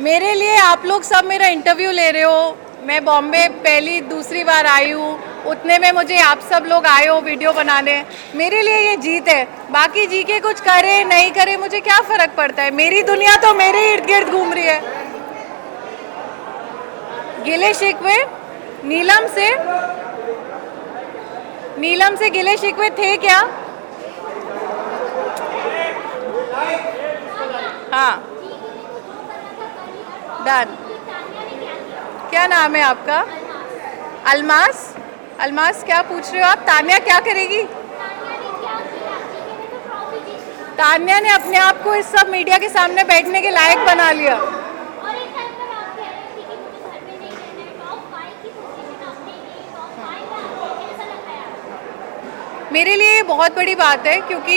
मेरे लिए आप लोग सब मेरा इंटरव्यू ले रहे हो। मैं बॉम्बे पहली दूसरी बार आई हूँ, उतने में मुझे आप सब लोग आए हो वीडियो बनाने, मेरे लिए ये जीत है। बाकी जी के कुछ करे नहीं करे मुझे क्या फ़र्क पड़ता है, मेरी दुनिया तो मेरे इर्द गिर्द घूम रही है। गिले शिकवे नीलम से गिले शिकवे थे क्या? हाँ, डन। क्या नाम है आपका? अलमास। अलमास, क्या पूछ रहे हो आप? तान्या क्या करेगी? तान्या ने अपने आप को इस सब मीडिया के सामने बैठने के लायक बना लिया। मेरे लिए ये बहुत बड़ी बात है, क्योंकि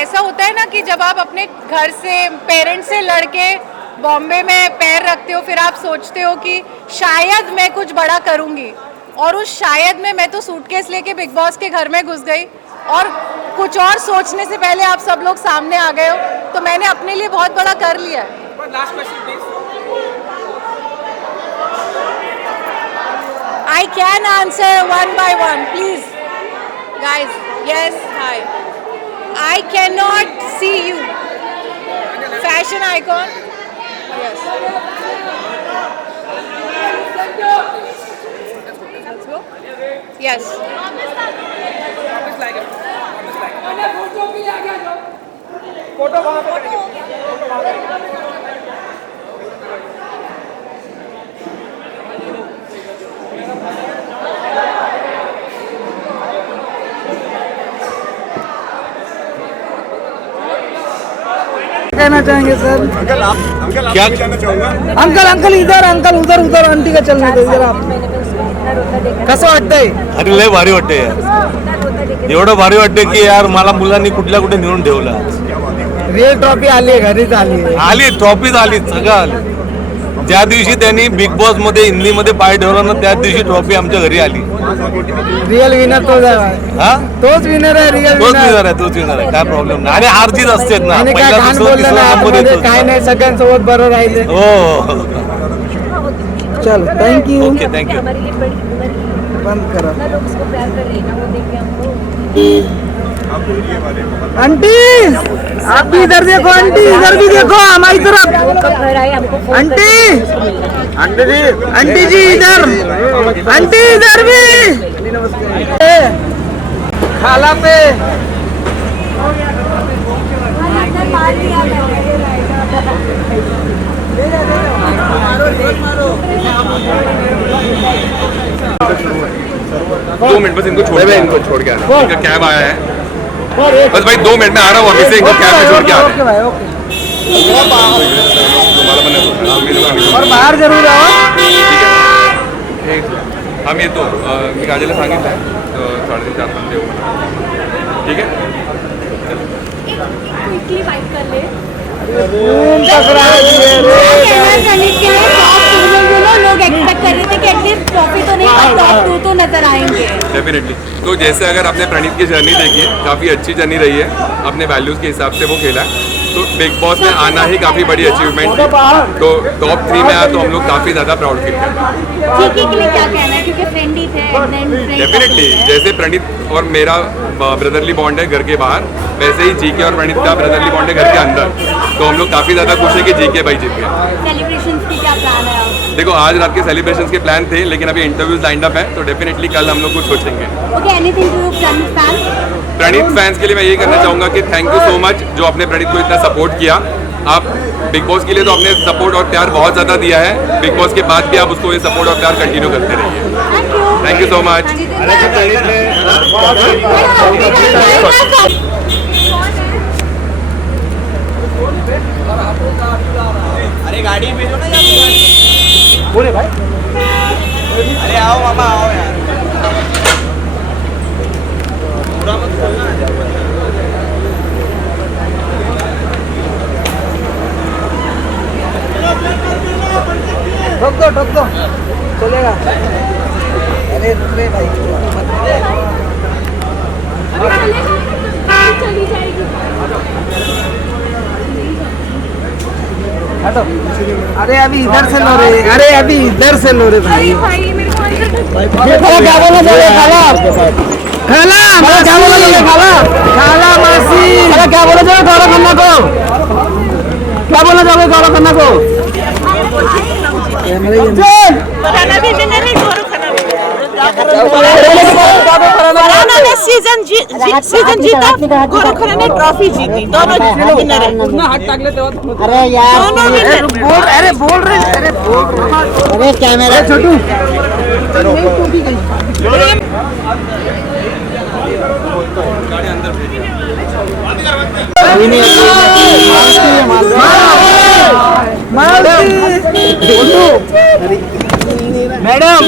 ऐसा होता है ना कि जब आप अपने घर से, पेरेंट्स से लड़के बॉम्बे में पैर रखते हो, फिर आप सोचते हो कि शायद मैं कुछ बड़ा करूंगी, और उस शायद में मैं तो सूटकेस लेके बिग बॉस के घर में घुस गई और कुछ और सोचने से पहले आप सब लोग सामने आ गए हो, तो मैंने अपने लिए बहुत बड़ा कर लिया है। I can answer one by one, please. Guys, yes, hi. I cannot see you. Fashion icon. Yes. Let's go. Yes कहना चाहेंगे सर? क्या अंकल अंकल इधर अंकल उधर उधर आंटी का चलने दो इधर आप कसं वाटतंय? अरे लय भारी वाटते यार, एवढं भारी वाटते की यार मला मुलांनी कुठल्या कुठे नेऊन ठेवलं. रिअल ट्रॉफी आली आहे घरीच आली आहे. आली ट्रॉफीच आली, सगळं आली. ज्या दिवशी त्यांनी बिग बॉस मध्ये हिंदीमध्ये पाय ठेवला ना त्या दिवशी ट्रॉफी आमच्या घरी आली. रिअल विनर तोच आहे. हा तोच विनर आहे रिअल तोच विनर. विनर आहे, तोच विनर आहे, काय प्रॉब्लेम नाही. आणि हार जीत असतेच ना, आणि काय पहिला घाण दुसरा बोललं तिसरा ना नंबर आतमध्ये, येतोच. काय नाही सगळ्यांसोबत बरं राहिले. हो चल थँक्यू. Okay thank you. बंद करा. आंटी आप भी इधर देखो, आंटी इधर भी देखो, हमारी तरफ. आंटी आंटी जी इधर, आंटी इधर भी. खाला पे दो मिनट बस इनको छोड़ के आना. इनका कैब आया है, बस भाई 2 मिनट में आ रहा हूँ वापस से. इनको कैब में छोड़ के आना ओके भाई ओके. है. और बाहर जरूर आओ. हम येतो. मी काजलला सांगितलं आहे 3:30-4 पर्यंत येऊ म्हणून. ठीक आहे. क्विकली फाइट कर ले लोग एक्सपेक्ट कर रहे थे कि एटलीस्ट ट्रॉफी तो नहीं टॉप 2 तो नजर आएंगे. डेफिनेटली. तो जैसे अगर आपने प्रणीत की जर्नी देखी है, काफ़ी अच्छी जर्नी रही है, अपने वैल्यूज़ के हिसाब से वो खेला है. तो बिग बॉस में आना ही काफ़ी बड़ी अचीवमेंट थी. तो टॉप 3 में आया तो हम लोग काफ़ी ज़्यादा प्राउड फील करते हैं. जीके के लिए क्या कहना है क्योंकि फ्रेंडली थे. डेफिनेटली जैसे प्रणीत और मेरा ब्रदरली बॉन्ड है घर के बाहर, वैसे ही जीके और प्रणीत का ब्रदरली बॉन्ड है घर के अंदर. तो हम लोग काफ़ी ज़्यादा खुश है कि जीके भाई जीत गए. सेलिब्रेशंस की क्या प्लान है आप? देखो आज रात के सेलिब्रेशंस के प्लान थे, लेकिन अभी इंटरव्यूज लाइंड अप है, तो डेफिनेटली कल हम लोग कुछ सोचेंगे. Okay anything to Praneet fans? Praneet fans के लिए मैं ये करना चाहूँगा कि थैंक यू सो मच जो आपने प्रणीत को इतना सपोर्ट किया. आप बिग बॉस के लिए तो आपने सपोर्ट और प्यार बहुत ज़्यादा दिया है, बिग बॉस के बाद भी आप उसको ये सपोर्ट और प्यार कंटिन्यू करते रहिए. Thank you so much. अरे गाड़ी भेजो ना यार. बोले भाई अरे आओ मामा आओ यार. पूरा मत खोलना. ठोक दो चलेगा. अरे रे भाई चली जाएगी. हटो. अरे अभी इधर से लो रे, अरे अभी इधर से लो रे भाई. भाई मेरे को देखो क्या बोला जाए. खाला खाला मैं क्या बोला जाए. खाला खाला मासी अरे क्या बोला जाए खाला खन्ना को. क्या बोला जाए खाला खन्ना को. सीजन जीता, गोरखपुर ने ट्रॉफी जीती. दोनों विनर है. अरे यार बोल रहे अरे कैमरा छोटू. मैडम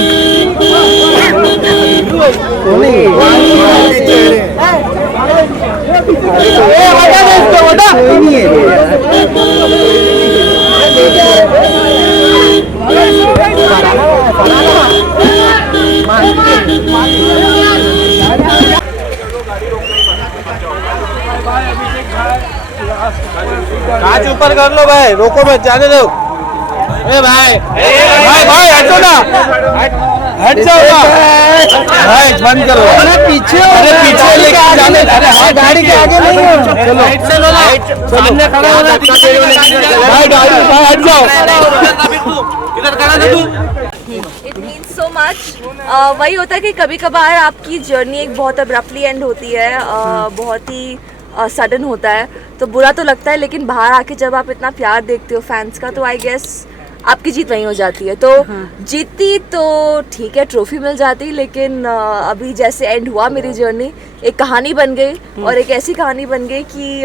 कांच ऊपर कर लो भाई, रोको मत, जाने दो. ए भाई भाई भाई हटो ना. हट जाओ भाई, बंद करो पीछे अरे पीछे लेके जाने, अरे हाँ गाड़ी के आगे नहीं हो। चलो सामने खड़ा होना भाई, गाड़ी भाई हट जाओ। It means so much. वही होता है कि कभी कभार आपकी जर्नी एक बहुत अब्रप्टली एंड होती है, बहुत ही सडन होता है, तो बुरा तो लगता है, लेकिन बाहर आके जब आप इतना प्यार देखते हो फैंस का, तो आई गेस आपकी जीत वहीं हो जाती है। तो जीती तो ठीक है, ट्रॉफी मिल जाती, लेकिन अभी जैसे एंड हुआ मेरी जर्नी, एक कहानी बन गई, और एक ऐसी कहानी बन गई कि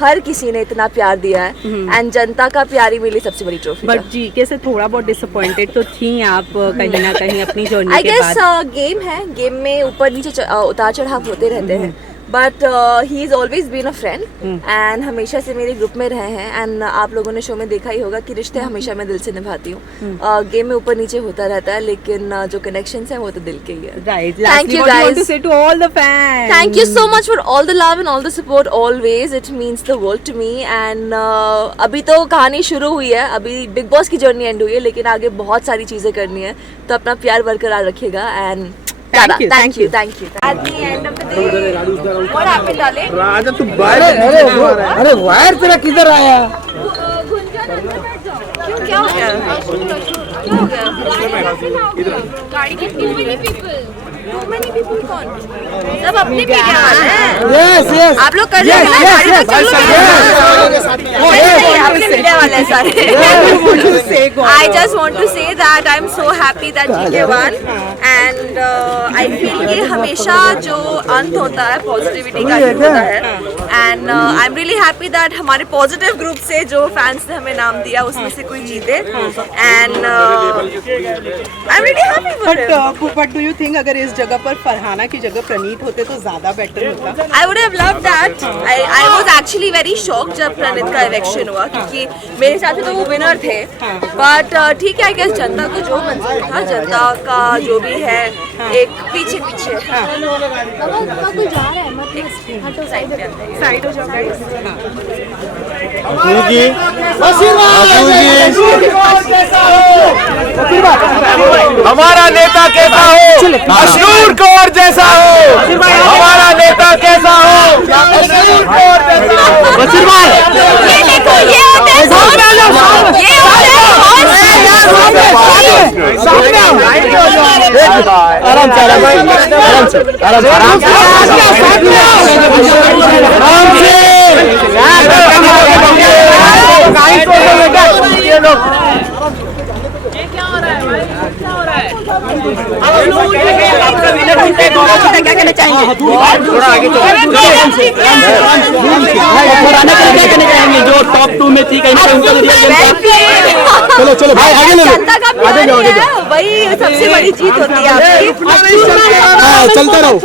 हर किसी ने इतना प्यार दिया है, एंड जनता का प्यार ही मिली सबसे बड़ी ट्रॉफी। बट जीके से थोड़ा बहुत डिसअपॉइंटेड तो थी आप कहीं ना कहीं अपनी जर्नी आई के गेस बाद। गेम है, गेम में ऊपर नीचे उतार चढ़ाव होते रहते हैं, but he is always been a friend, and हमेशा से मेरे ग्रुप में रहे हैं, एंड आप लोगों ने शो में देखा ही होगा कि रिश्ते हमेशा मैं दिल से निभाती हूँ। गेम में ऊपर नीचे होता रहता है, लेकिन जो कनेक्शंस हैं वो तो दिल के ही है। Right, Thank you guys guys. to say to all the fans. Thank you so much for all the love and all the support always. It means the world to me. And अभी तो कहानी शुरू हुई है, अभी big boss की journey and हुई है, लेकिन आगे बहुत सारी चीज़ें करनी है, तो अपना प्यार बरकरार रखिएगा। And Thank you. At the end of the day, what happened, darling? राजा तू अरे वायर तेरा किधर आया? क्यों, क्या हो गया? क्या हो गया? गाड़ी की too many people कौन? सब अपने मीडिया वाले हैं। यस यस आप लोग कर रहे हैं ना, गाड़ी में चल लो। अपने मीडिया वाले हैं सारे। I just want to say that I'm so happy that GK won, and I feel कि हमेशा जो अंत होता है पॉजिटिविटी का ही होता है, and I'm really happy that हमारे पॉजिटिव ग्रुप से जो फैंस ने हमें नाम दिया उसमें से कोई जीते, and I'm really happy for it. But do you think अगर इस जगह पर फरहाना की जगह प्रणीत होते तो ज्यादा बेटर होता? I would have loved that. I was actually very shocked जब प्रणीत का इलेक्शन हुआ, क्योंकि मेरे हिसाब से तो वो विनर थे, बट ठीक है, आई गेस जनता को जो मंजूर था, जनता का जो भी है, एक पीछे पीछे साइड हो जाओ guys. हमारा नेता कैसा हो, अशनूर कौर जैसा हो, हमारा नेता कैसा हो, अशनूर कौर जैसा हो। ये देखो, ये होते हैं horse, ये होते हैं horse। आराम से क्या कहना चाहेंगे? थोड़ा आगे क्या कहना चाहेंगे? जो टॉप 2 में थी, कहीं ना कहीं चलो चलो भाई आगे ले लो, आगे जाओ, वही सबसे बड़ी जीत होती है आपकी। चलते रहो।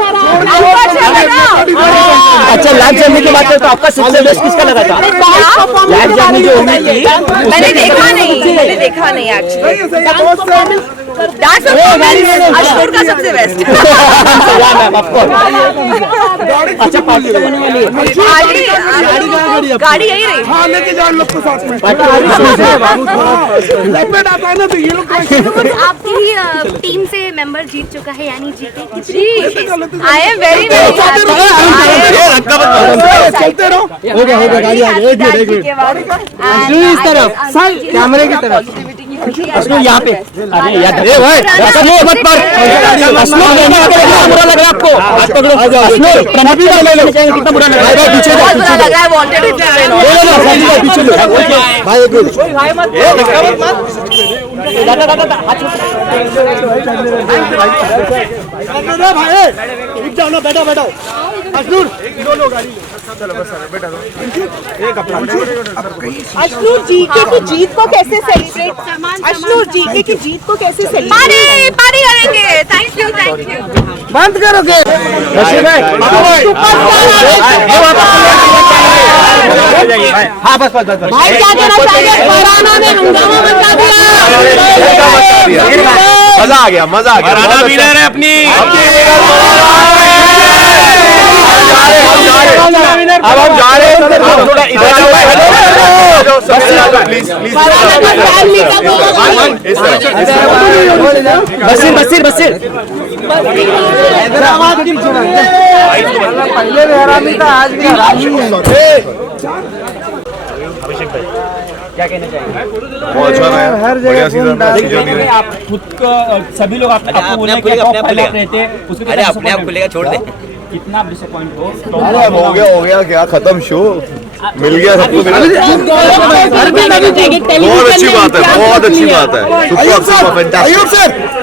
अच्छा, लाइव जर्नी की बात करें तो आपका सबसे बेस्ट किसका लगा था? लाइव जर्नी जो हुई थी, मैंने देखा नहीं एक्चुअली। डांस अशनूर का सबसे बेस्ट। अच्छा, पार्टी होने वाली है। गाड़ी यही रही। हाँ, लेके जाओ लोग को साथ में। आपकी ही टीम से मेंबर जीत चुका है, यानी जीते। आई एम वेरी चलते रहो। हो गया गाड़ी आ गई। एक मिनट इस तरफ, कैमरे की तरफ। यहाँ पे अरे यार, मत पर बुरा लग रहा है आपको? कितना बुरा लग रहा है? पीछे बहुत बुरा लग रहा है। वांटेड पीछे भाई, एक मिनट बैठो बैठो। अशनूर अशनूर जीके की जीत को कैसे सेलिब्रेट? अशनूर जीके की जीत को कैसे सेलिब्रेट? पार्टी करेंगे। Thank you. बंद करोगे? हाँ बस भाई क्या कहना चाहिए? फरहाना ने हंगामा मचा दिया। मजा आ गया। विनर है अपनी। अब हम जा रहे हैं। आप थोड़ा इधर आओ प्लीज प्लीज। बसीर बसीर हैदराबाद की पहले भी हरामी था, आज भी हरामी है। क्या कहना चाहिए? बहुत अच्छा रहा, हर जगह आप खुद को सभी लोग आपको बोले कि टॉप 5 रहते हैं, उसके अरे अपने आप खुलेगा, छोड़ दे। कितना डिसअपॉइंट हो? अरे हो गया क्या खत्म शो, मिल गया सबको मिला। बहुत अच्छी बात है, बहुत अच्छी बात है।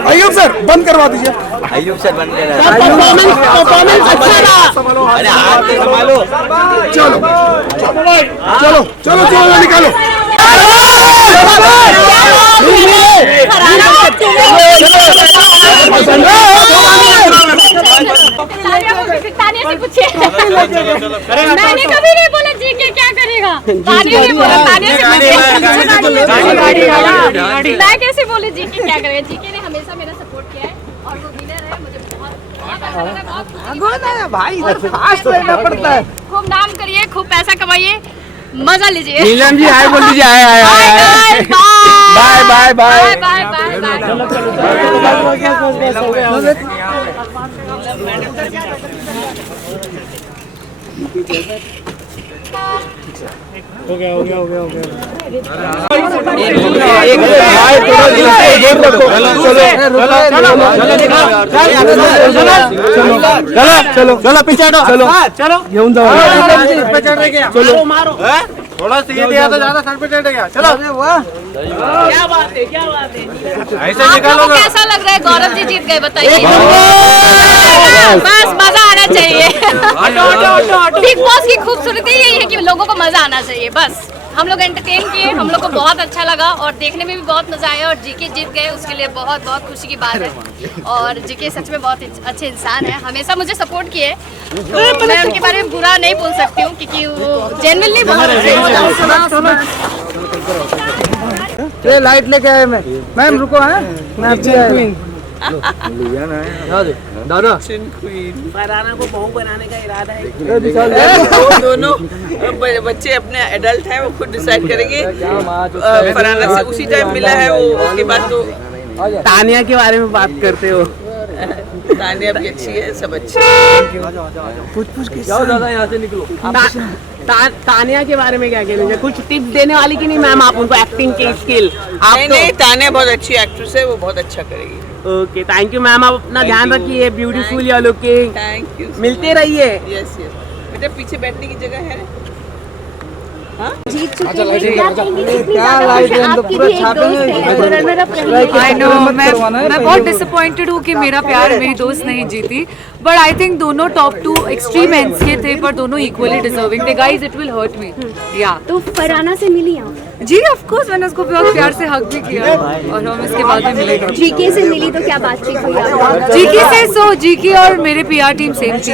अय्यूब सर बंद करवा दीजिए। अय्यूब सर बन गया। परफॉर्मेंस अच्छा रहा। अरे हाथ संभालो। चलो चलो चलो चलो निकालो। तानिया से पूछिए। मैंने कभी नहीं बोला जी के क्या करेगा, तानिया ने बोला। तानिया से पूछिए। मैं कैसे बोले जी के क्या करेगा। जी के ने हमेशा मेरा सपोर्ट किया है और वो विनर है। मुझे बहुत अच्छा लग रहा है। भाई फास्ट रहना पड़ता है। खूब नाम करिए, खूब पैसा कमाइए, मजा लीजिए। नीलम जी हाय बोल दीजिए। Hi bye bye bye bye चलो चलो पीछे हटो। चलो घेऊन जाओ। चलो मारो। थोड़ा सीधे दिया तो ज्यादा सर पे चढ़ेगा। चलो क्या बात है, क्या बात है। ऐसे निकालो। कैसा लग रहा है? गौरव जी जीत गए, बताइए। बस मजा आना चाहिए। बिग बॉस की खूबसूरती यही है कि लोगों को मजा आना चाहिए। बस हम लोग एंटरटेन किए, हम लोग को बहुत अच्छा लगा और देखने में भी बहुत मजा आया। और जीके जीत गए, उसके लिए बहुत बहुत खुशी की बात है। और जीके सच में बहुत अच्छे इंसान है, हमेशा मुझे सपोर्ट किए। तो मैं उनके बारे में बुरा नहीं बोल सकती हूँ क्योंकि वो जेन्युइनली बहुत ये लाइट लेके आए। मैम रुको है। दादा फरहाना को बहू बनाने का इरादा है। दोनों बच्चे अपने एडल्ट हैं, वो खुद डिसाइड करेंगे। फरहाना से उसी टाइम मिला है वो, उसके बाद तो तानिया के बारे में बात करते हो। तानिया भी अच्छी है, सब अच्छे हैं। पूछ के जाओ दादा, यहाँ से निकलो। तानिया के बारे में क्या कहना, कुछ टिप्स देने वाली की नहीं मैम आप उनको एक्टिंग की स्किल? नहीं, तानिया बहुत अच्छी एक्ट्रेस है, वो बहुत अच्छा करेगी। ओके थैंक यू मैम, आप अपना ध्यान रखिए। Beautiful you are looking. Thank you. मिलते रहिए। यस यस बेटा, पीछे बैठने की जगह है। जीत चुके हैं, क्या कहेंगी? कितनी ज़्यादा खुश हैं? आपकी भी एक दोस्त है मेरा आई नो, मैं बहुत डिसअपॉइंटेड हूँ कि मेरा प्यार मेरी दोस्त नहीं जीती। बट आई थिंक दोनों टॉप 2 एक्सट्रीम एंड्स के थे, पर दोनों इक्वली डिजर्विंग थे। Guys it will hurt me. या तो फरहाना से मिली आप? जी ऑफ कोर्स, मैंने उसको बहुत प्यार से हक भी किया और हम इसके बाद में मिले। जीके से मिली तो क्या बातचीत हुई? जीके से जीके और मेरे पीआर टीम सेम थी।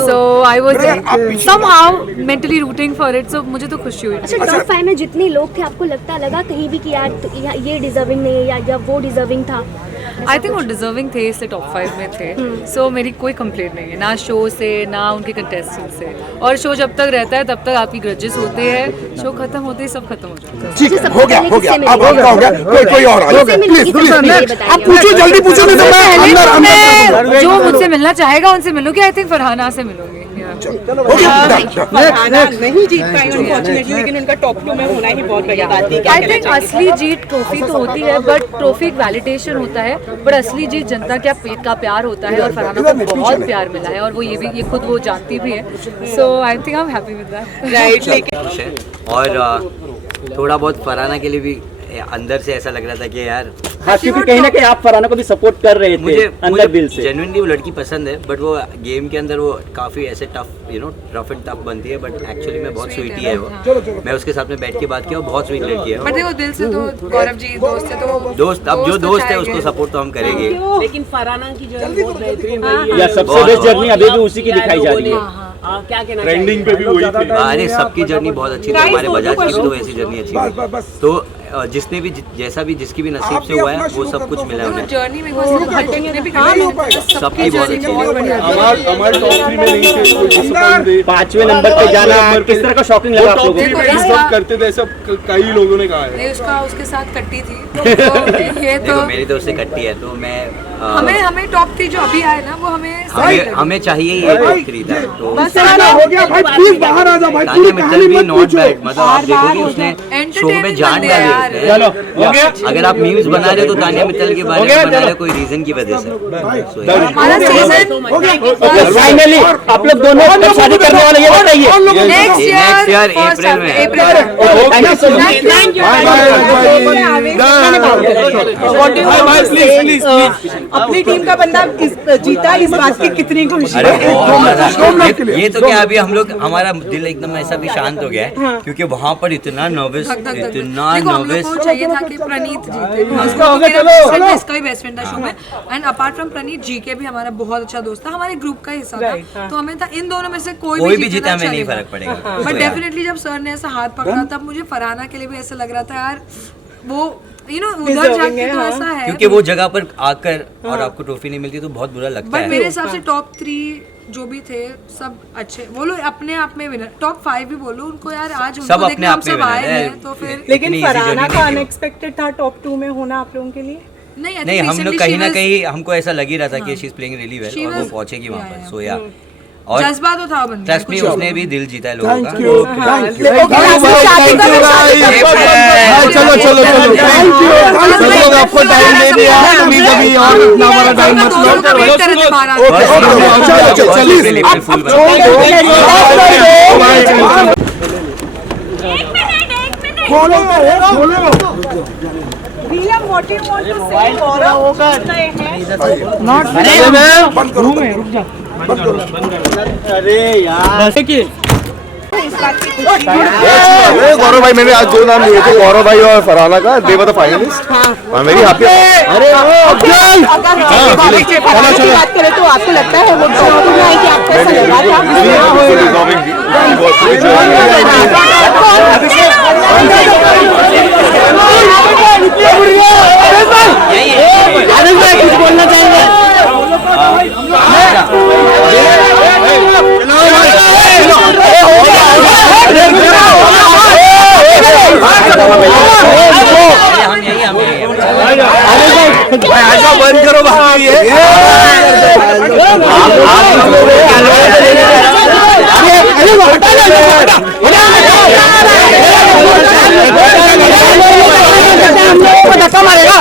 So I was somehow mentally rooting for it. So मुझे तो खुशी हुई। अच्छा, टॉप 5 में जितने लोग थे आपको लगा कहीं भी कि यार तो ये डिजर्विंग नहीं है या वो डिजर्विंग था? आई थिंक वो डिजर्विंग थे, इसलिए टॉप 5 में थे। सो मेरी कोई कंप्लेंट नहीं है, ना शो से ना उनके कंटेस्टेंट से। और शो जब तक रहता है तब तक आपकी ग्रजेस होते हैं, शो खत्म होते ही सब खत्म हो जाता है। ठीक है, हो गया अब हो गया। कोई और आ जाए प्लीज। आप पूछो, जल्दी पूछो। जो मुझसे मिलना चाहेगा उनसे मिलूंगी। आई थिंक फरहाना से मिलूंगी। फरहाना नहीं जीत पाई अनफॉर्चुनेटली, लेकिन उनका टॉप 2 में होना ही बहुत बड़ी बात है। आई थिंक असली जीत ट्रॉफी तो होती है, बट ट्रॉफी एक वैलिडेशन होता है, बट असली जीत जनता का प्यार होता है। और फरहाना को बहुत प्यार मिला है और वो ये खुद वो जानती भी है। So I think I am happy with that. Right. और थोड़ा बहुत फरहाना के लिए भी अंदर से ऐसा लग रहा था कि यार, क्योंकि कहीं ना कहीं आप फरहाना को भी सपोर्ट कर रहे थे अंदर दिल से। जेन्युइनली वो लड़की पसंद है, बट वो गेम के अंदर वो काफी ऐसे टफ रफ एंड टफ बनती है, बट एक्चुअली में बहुत स्वीटी है वो। मैं उसके साथ में बैठ के बात किया, वो बहुत स्वीट लड़की है। बट देखो दिल से तो गौरव जी दोस्त है, तो दोस्त अब जो दोस्त है उसको सपोर्ट तो हम करेंगे। लेकिन फरहाना की जर्नी बहुत बेहतरीन रही है। या सबसे बेस्ट जर्नी अभी भी उसी की दिखाई जा रही है। क्या कहना ट्रेंडिंग पे भी वही थी। अरे सबकी जर्नी बहुत अच्छी थी, हमारे बजाज की भी तो ऐसी जर्नी अच्छी थी। तो जिसने भी जैसा भी जिसकी भी नसीब से हुआ है वो सब कुछ मिला है उन्हें। जर्नी में सबकी बहुत अच्छी है। हमारे टॉप 3 में नहीं थे, कोई डिसअपॉइंट दे। 5वें नंबर पे जाना किस तरह का शॉकिंग लगा आप लोगों को? सब करते थे, सब कई लोगों ने कहा है। उसके साथ कट्टी थी तो ये देखो मेरी दोस्त से कट्टी है तो मैं हमें टॉप 3 जो अभी आए ना वो हमें चाहिए ये टॉप 3 था। तो हो गया भाई, प्लीज बाहर आ जा भाई। तानिया मित्तल भी नॉट बैड, मतलब आप देखोगे उसने शो में जान डाली है उसने। चलो हो गया। अगर आप मीम्स बना रहे हो तो तानिया मित्तल के बारे में बना रहे हो कोई रीजन की वजह से। फाइनली आप लोग दोनों कब शादी करने वाले ये बताइए? नेक्स्ट ईयर अप्रैल में। Thank you so much. अपनी टीम का बंदा जीता, इस बात की कितनी खुशी अरे ये तो क्या अभी हम लोग हमारा दिल एकदम ऐसा भी शांत हो गया है क्योंकि वहाँ पर इतना नर्वस चाहिए था कि प्रणीत जीते। इसका भी बेस्ट फ्रेंड था शो में, एंड अपार्ट फ्रॉम प्रणीत जीके भी हमारा बहुत अच्छा दोस्त था, हमारे ग्रुप का हिस्सा था। तो हमें था इन दोनों में से कोई भी जीता हमें नहीं फर्क पड़ेगा। बट डेफिनेटली जब सर ने ऐसा हाथ पकड़ा तब मुझे फरहाना के लिए भी ऐसा लग रहा था यार वो उधर जाके तो ऐसा है, क्योंकि वो जगह पर आकर और आपको ट्रॉफी नहीं मिलती तो बहुत बुरा लगता है। बट मेरे हिसाब से टॉप 3 जो भी थे सब अच्छे, वो लोग अपने आप में विनर। टॉप 5 भी बोलो उनको यार, आज सब अपने आप में विनर है तो फिर। लेकिन फरहाना का अनएक्सपेक्टेड था टॉप 2 में होना आप लोगों के लिए। नहीं हम लोग कहीं ना कहीं हमको ऐसा लग ही रहा था कि she is playing really well और वो पहुंचेगी वहां पर। सो या और जज्बा तो था बंदे, ट्रस्ट मी उसने भी दिल जीता है लोगों का। चलो चलो चलो थैंक यू। सब लोग आपको टाइम दे दिया, अभी कभी और इतना बड़ा टाइम मत लो। अरे यार गौरव भाई, मैंने आज 2 नाम लिए थे, गौरव भाई और फरहाना का। They were the finalist. I am very happy. अरे बात करें तो आपको लगता है वो टॉप 2 में आई कि आपको ऐसा लगा कुछ बोलना चाहेंगे? बंद करो भाई। धक्का मारेगा।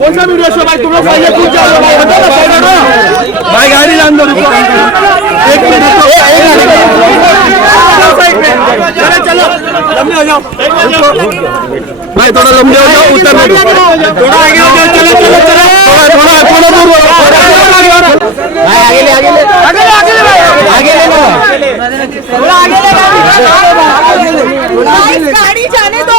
कौन सा वीडियो शो भाई? तुम लोग पहले पूछ जाओ भाई, भाई गाड़ी लान दो। 1 मिनट चलो लंबे हो जाओ भाई, थोड़ा लंबे हो जाओ, उतर दो, थोड़ा आगे हो जाओ। चलो चलो चलो थोड़ा दूर भाई, आगे ले भाई, आगे ले थोड़ा आगे ले। गाड़ी जाने दो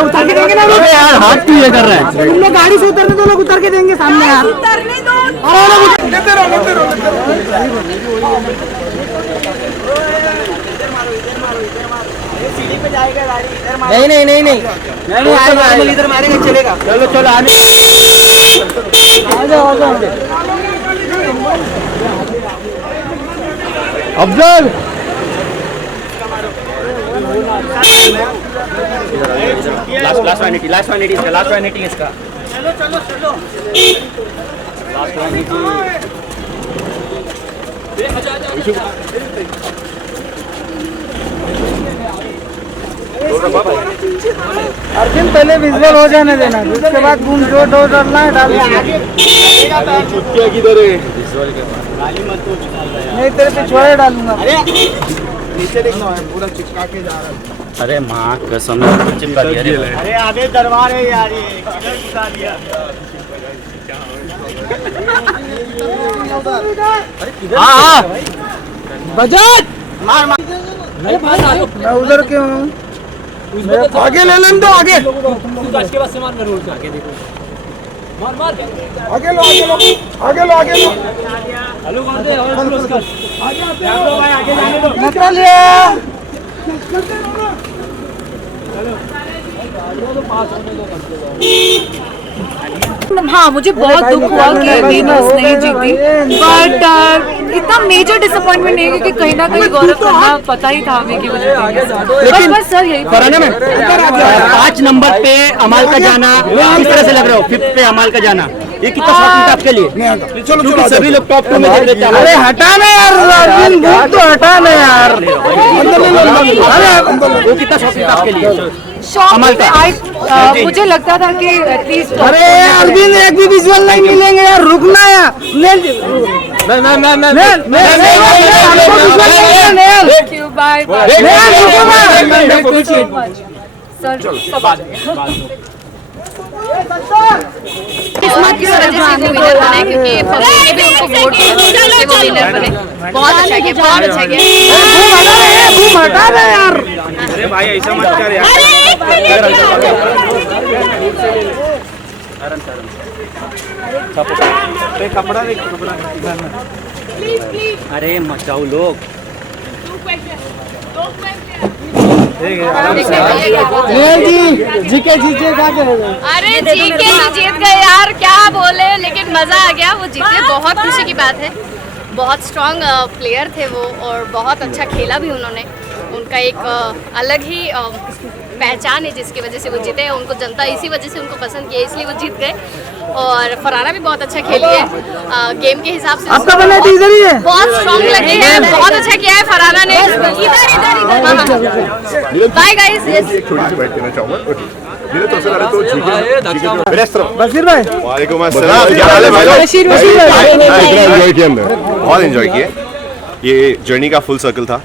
उतर के देंगे ना यार, हाथ क्यों ये कर रहा है? तुम लोग गाड़ी से उतरने दो, लोग उतर के देंगे सामने यार। उतरने दो। लेते रहो। सीढ़ी पे जाएगा गाड़ी, इधर नहीं इधर मारेगा चलेगा। चलो चलो आने आ जाओ। अफजल लास्ट वैनिटी इसका। चलो लास्ट वैनिटी। अर्जुन पहले विजुअल हो जाने देना, उसके बाद घूम जो डोर डालना है डाल। छुट्टियाँ किधर है? नहीं तेरे पिछवाड़े डालूंगा। नीचे देखना है पूरा चिपका के जा रहा है। अरे माँ कसम चिपका दिया। अरे आगे दरबार है यार, ये किधर घुसा दिया। हाँ बजाज मार मार। मैं उधर क्यों हूँ? आगे ले लें तो आगे। के बाद से मार कर रोड आगे देखो। मार मार आगे लो आगे लो आगे लो आगे लो। हेलो कौन दे और क्लोज कर। आगे भाई आगे जाने दो। निकल हाँ मुझे बहुत दुख हुआ कि वीनस नहीं जीती, बट इतना मेजर डिसअपॉइंटमेंट नहीं है क्योंकि कहीं ना कहीं गौरव करना पता ही था हमें कि वो जीतेंगे। बस सर यही फरहाना में 5 नंबर पे अमाल का जाना किस तरह से लग रहा हो? 5th पे अमाल का जाना ये कितना शॉकिंग था आपके लिए? चलो चलो सभी लोग टॉप 2 में देख लेते हैं। अरे हटा ना यार अर्जुन, भूख तो हटा ना यार। अरे वो कितना शॉकिंग था आपके लिए? अमाल का मुझे लगता था कि एटलीस्ट अरे अरविंद एक भी विजुअल नहीं मिलेंगे यार, रुकना यार। किस्मत की वजह से वो विनर बने, क्योंकि पब्लिक ने भी उनको वोट किया कि वो विनर बने। बहुत अच्छा किया, बहुत अच्छा किया। घूम हटा ना यार। अरे भाई ऐसा मत कर यार। कपड़ा अरे मचाओ लोग। जीके जीते क्या करेगा? अरे जीके तो जीत गए यार, क्या बोले, लेकिन मजा आ गया। वो जीते, बहुत खुशी की बात है। बहुत स्ट्रांग प्लेयर थे वो और बहुत अच्छा खेला भी उन्होंने। उनका एक अलग ही पहचान है जिसकी वजह से वो जीते। उनको जनता इसी वजह से उनको पसंद किया, इसलिए वो जीत गए। और फरहाना भी बहुत अच्छा खेली है गेम के हिसाब से। आपका बना इधर ही है, बहुत स्ट्रांग लगी है, बहुत अच्छा किया है फरहाना ने। इधर बाय गाइस। बशीर भाई वालेकुम अस्सलाम, क्या हाल है भाई? बशीर भाई एंजॉय किया हमने, बहुत एंजॉय किए। ये जर्नी का फुल सर्कल था,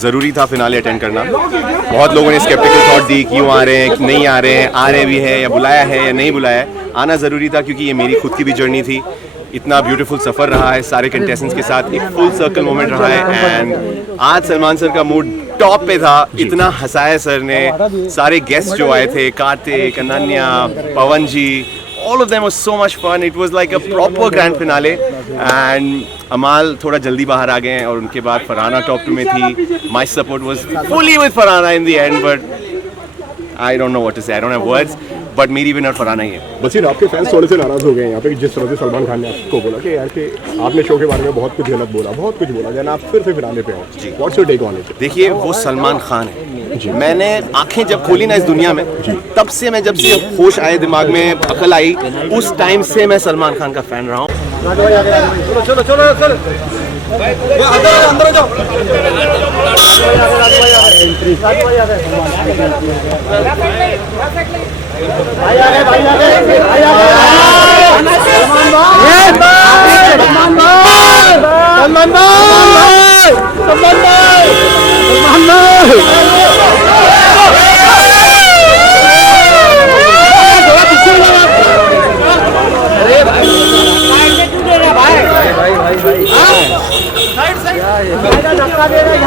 ज़रूरी था फिनाले अटेंड करना। बहुत लोगों ने स्केप्टिकल थॉट दी, क्यों आ रहे हैं, नहीं आ रहे हैं, आ रहे भी है या बुलाया है या नहीं बुलाया है। आना ज़रूरी था क्योंकि ये मेरी खुद की भी जर्नी थी। इतना ब्यूटीफुल सफ़र रहा है सारे कंटेस्टेंट्स के साथ, एक फुल सर्कल मोमेंट रहा है। एंड आज सलमान सर का मूड टॉप पे था, इतना हंसाया सर ने। सारे गेस्ट जो आए थे, कार्तिक, अनन्या, पवन जी, all of them was so much fun. It was like a proper grand finale. And अमाल थोड़ा जल्दी बाहर आ गए और उनके बाद फरहाना टॉप 2 में थी। My support was fully with Farhana in the end, but I don't know what to say. I don't have words. But मेरी विनर फरहाना ही है। बशीर, आपके फैंस थोड़े से नाराज हो गए हैं यहाँ पे, जिस तरह से सलमान खान ने आपको बोला कि यार कि आपने शो के बारे में बहुत कुछ गलत बोला, बहुत कुछ बोला, जब आप फिर से फिनाले पे हो। What's your take on it? देखिए, वो सलमान खान है। मैंने आंखें जब खोली ना इस दुनिया में, तब से मैं, जब से होश आए, दिमाग में अकल आई, उस टाइम से मैं सलमान खान का फैन रहा हूँ। चलो चलो चलो अंदर जाओ। भाई आ गए, भाई आ गए, भाई आ गए। सलमान भाई, सलमान भाई, सलमान भाई, सलमान धक्का दे रहा है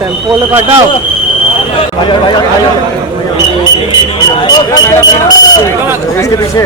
टेम्पो लगाओ। इसके पीछे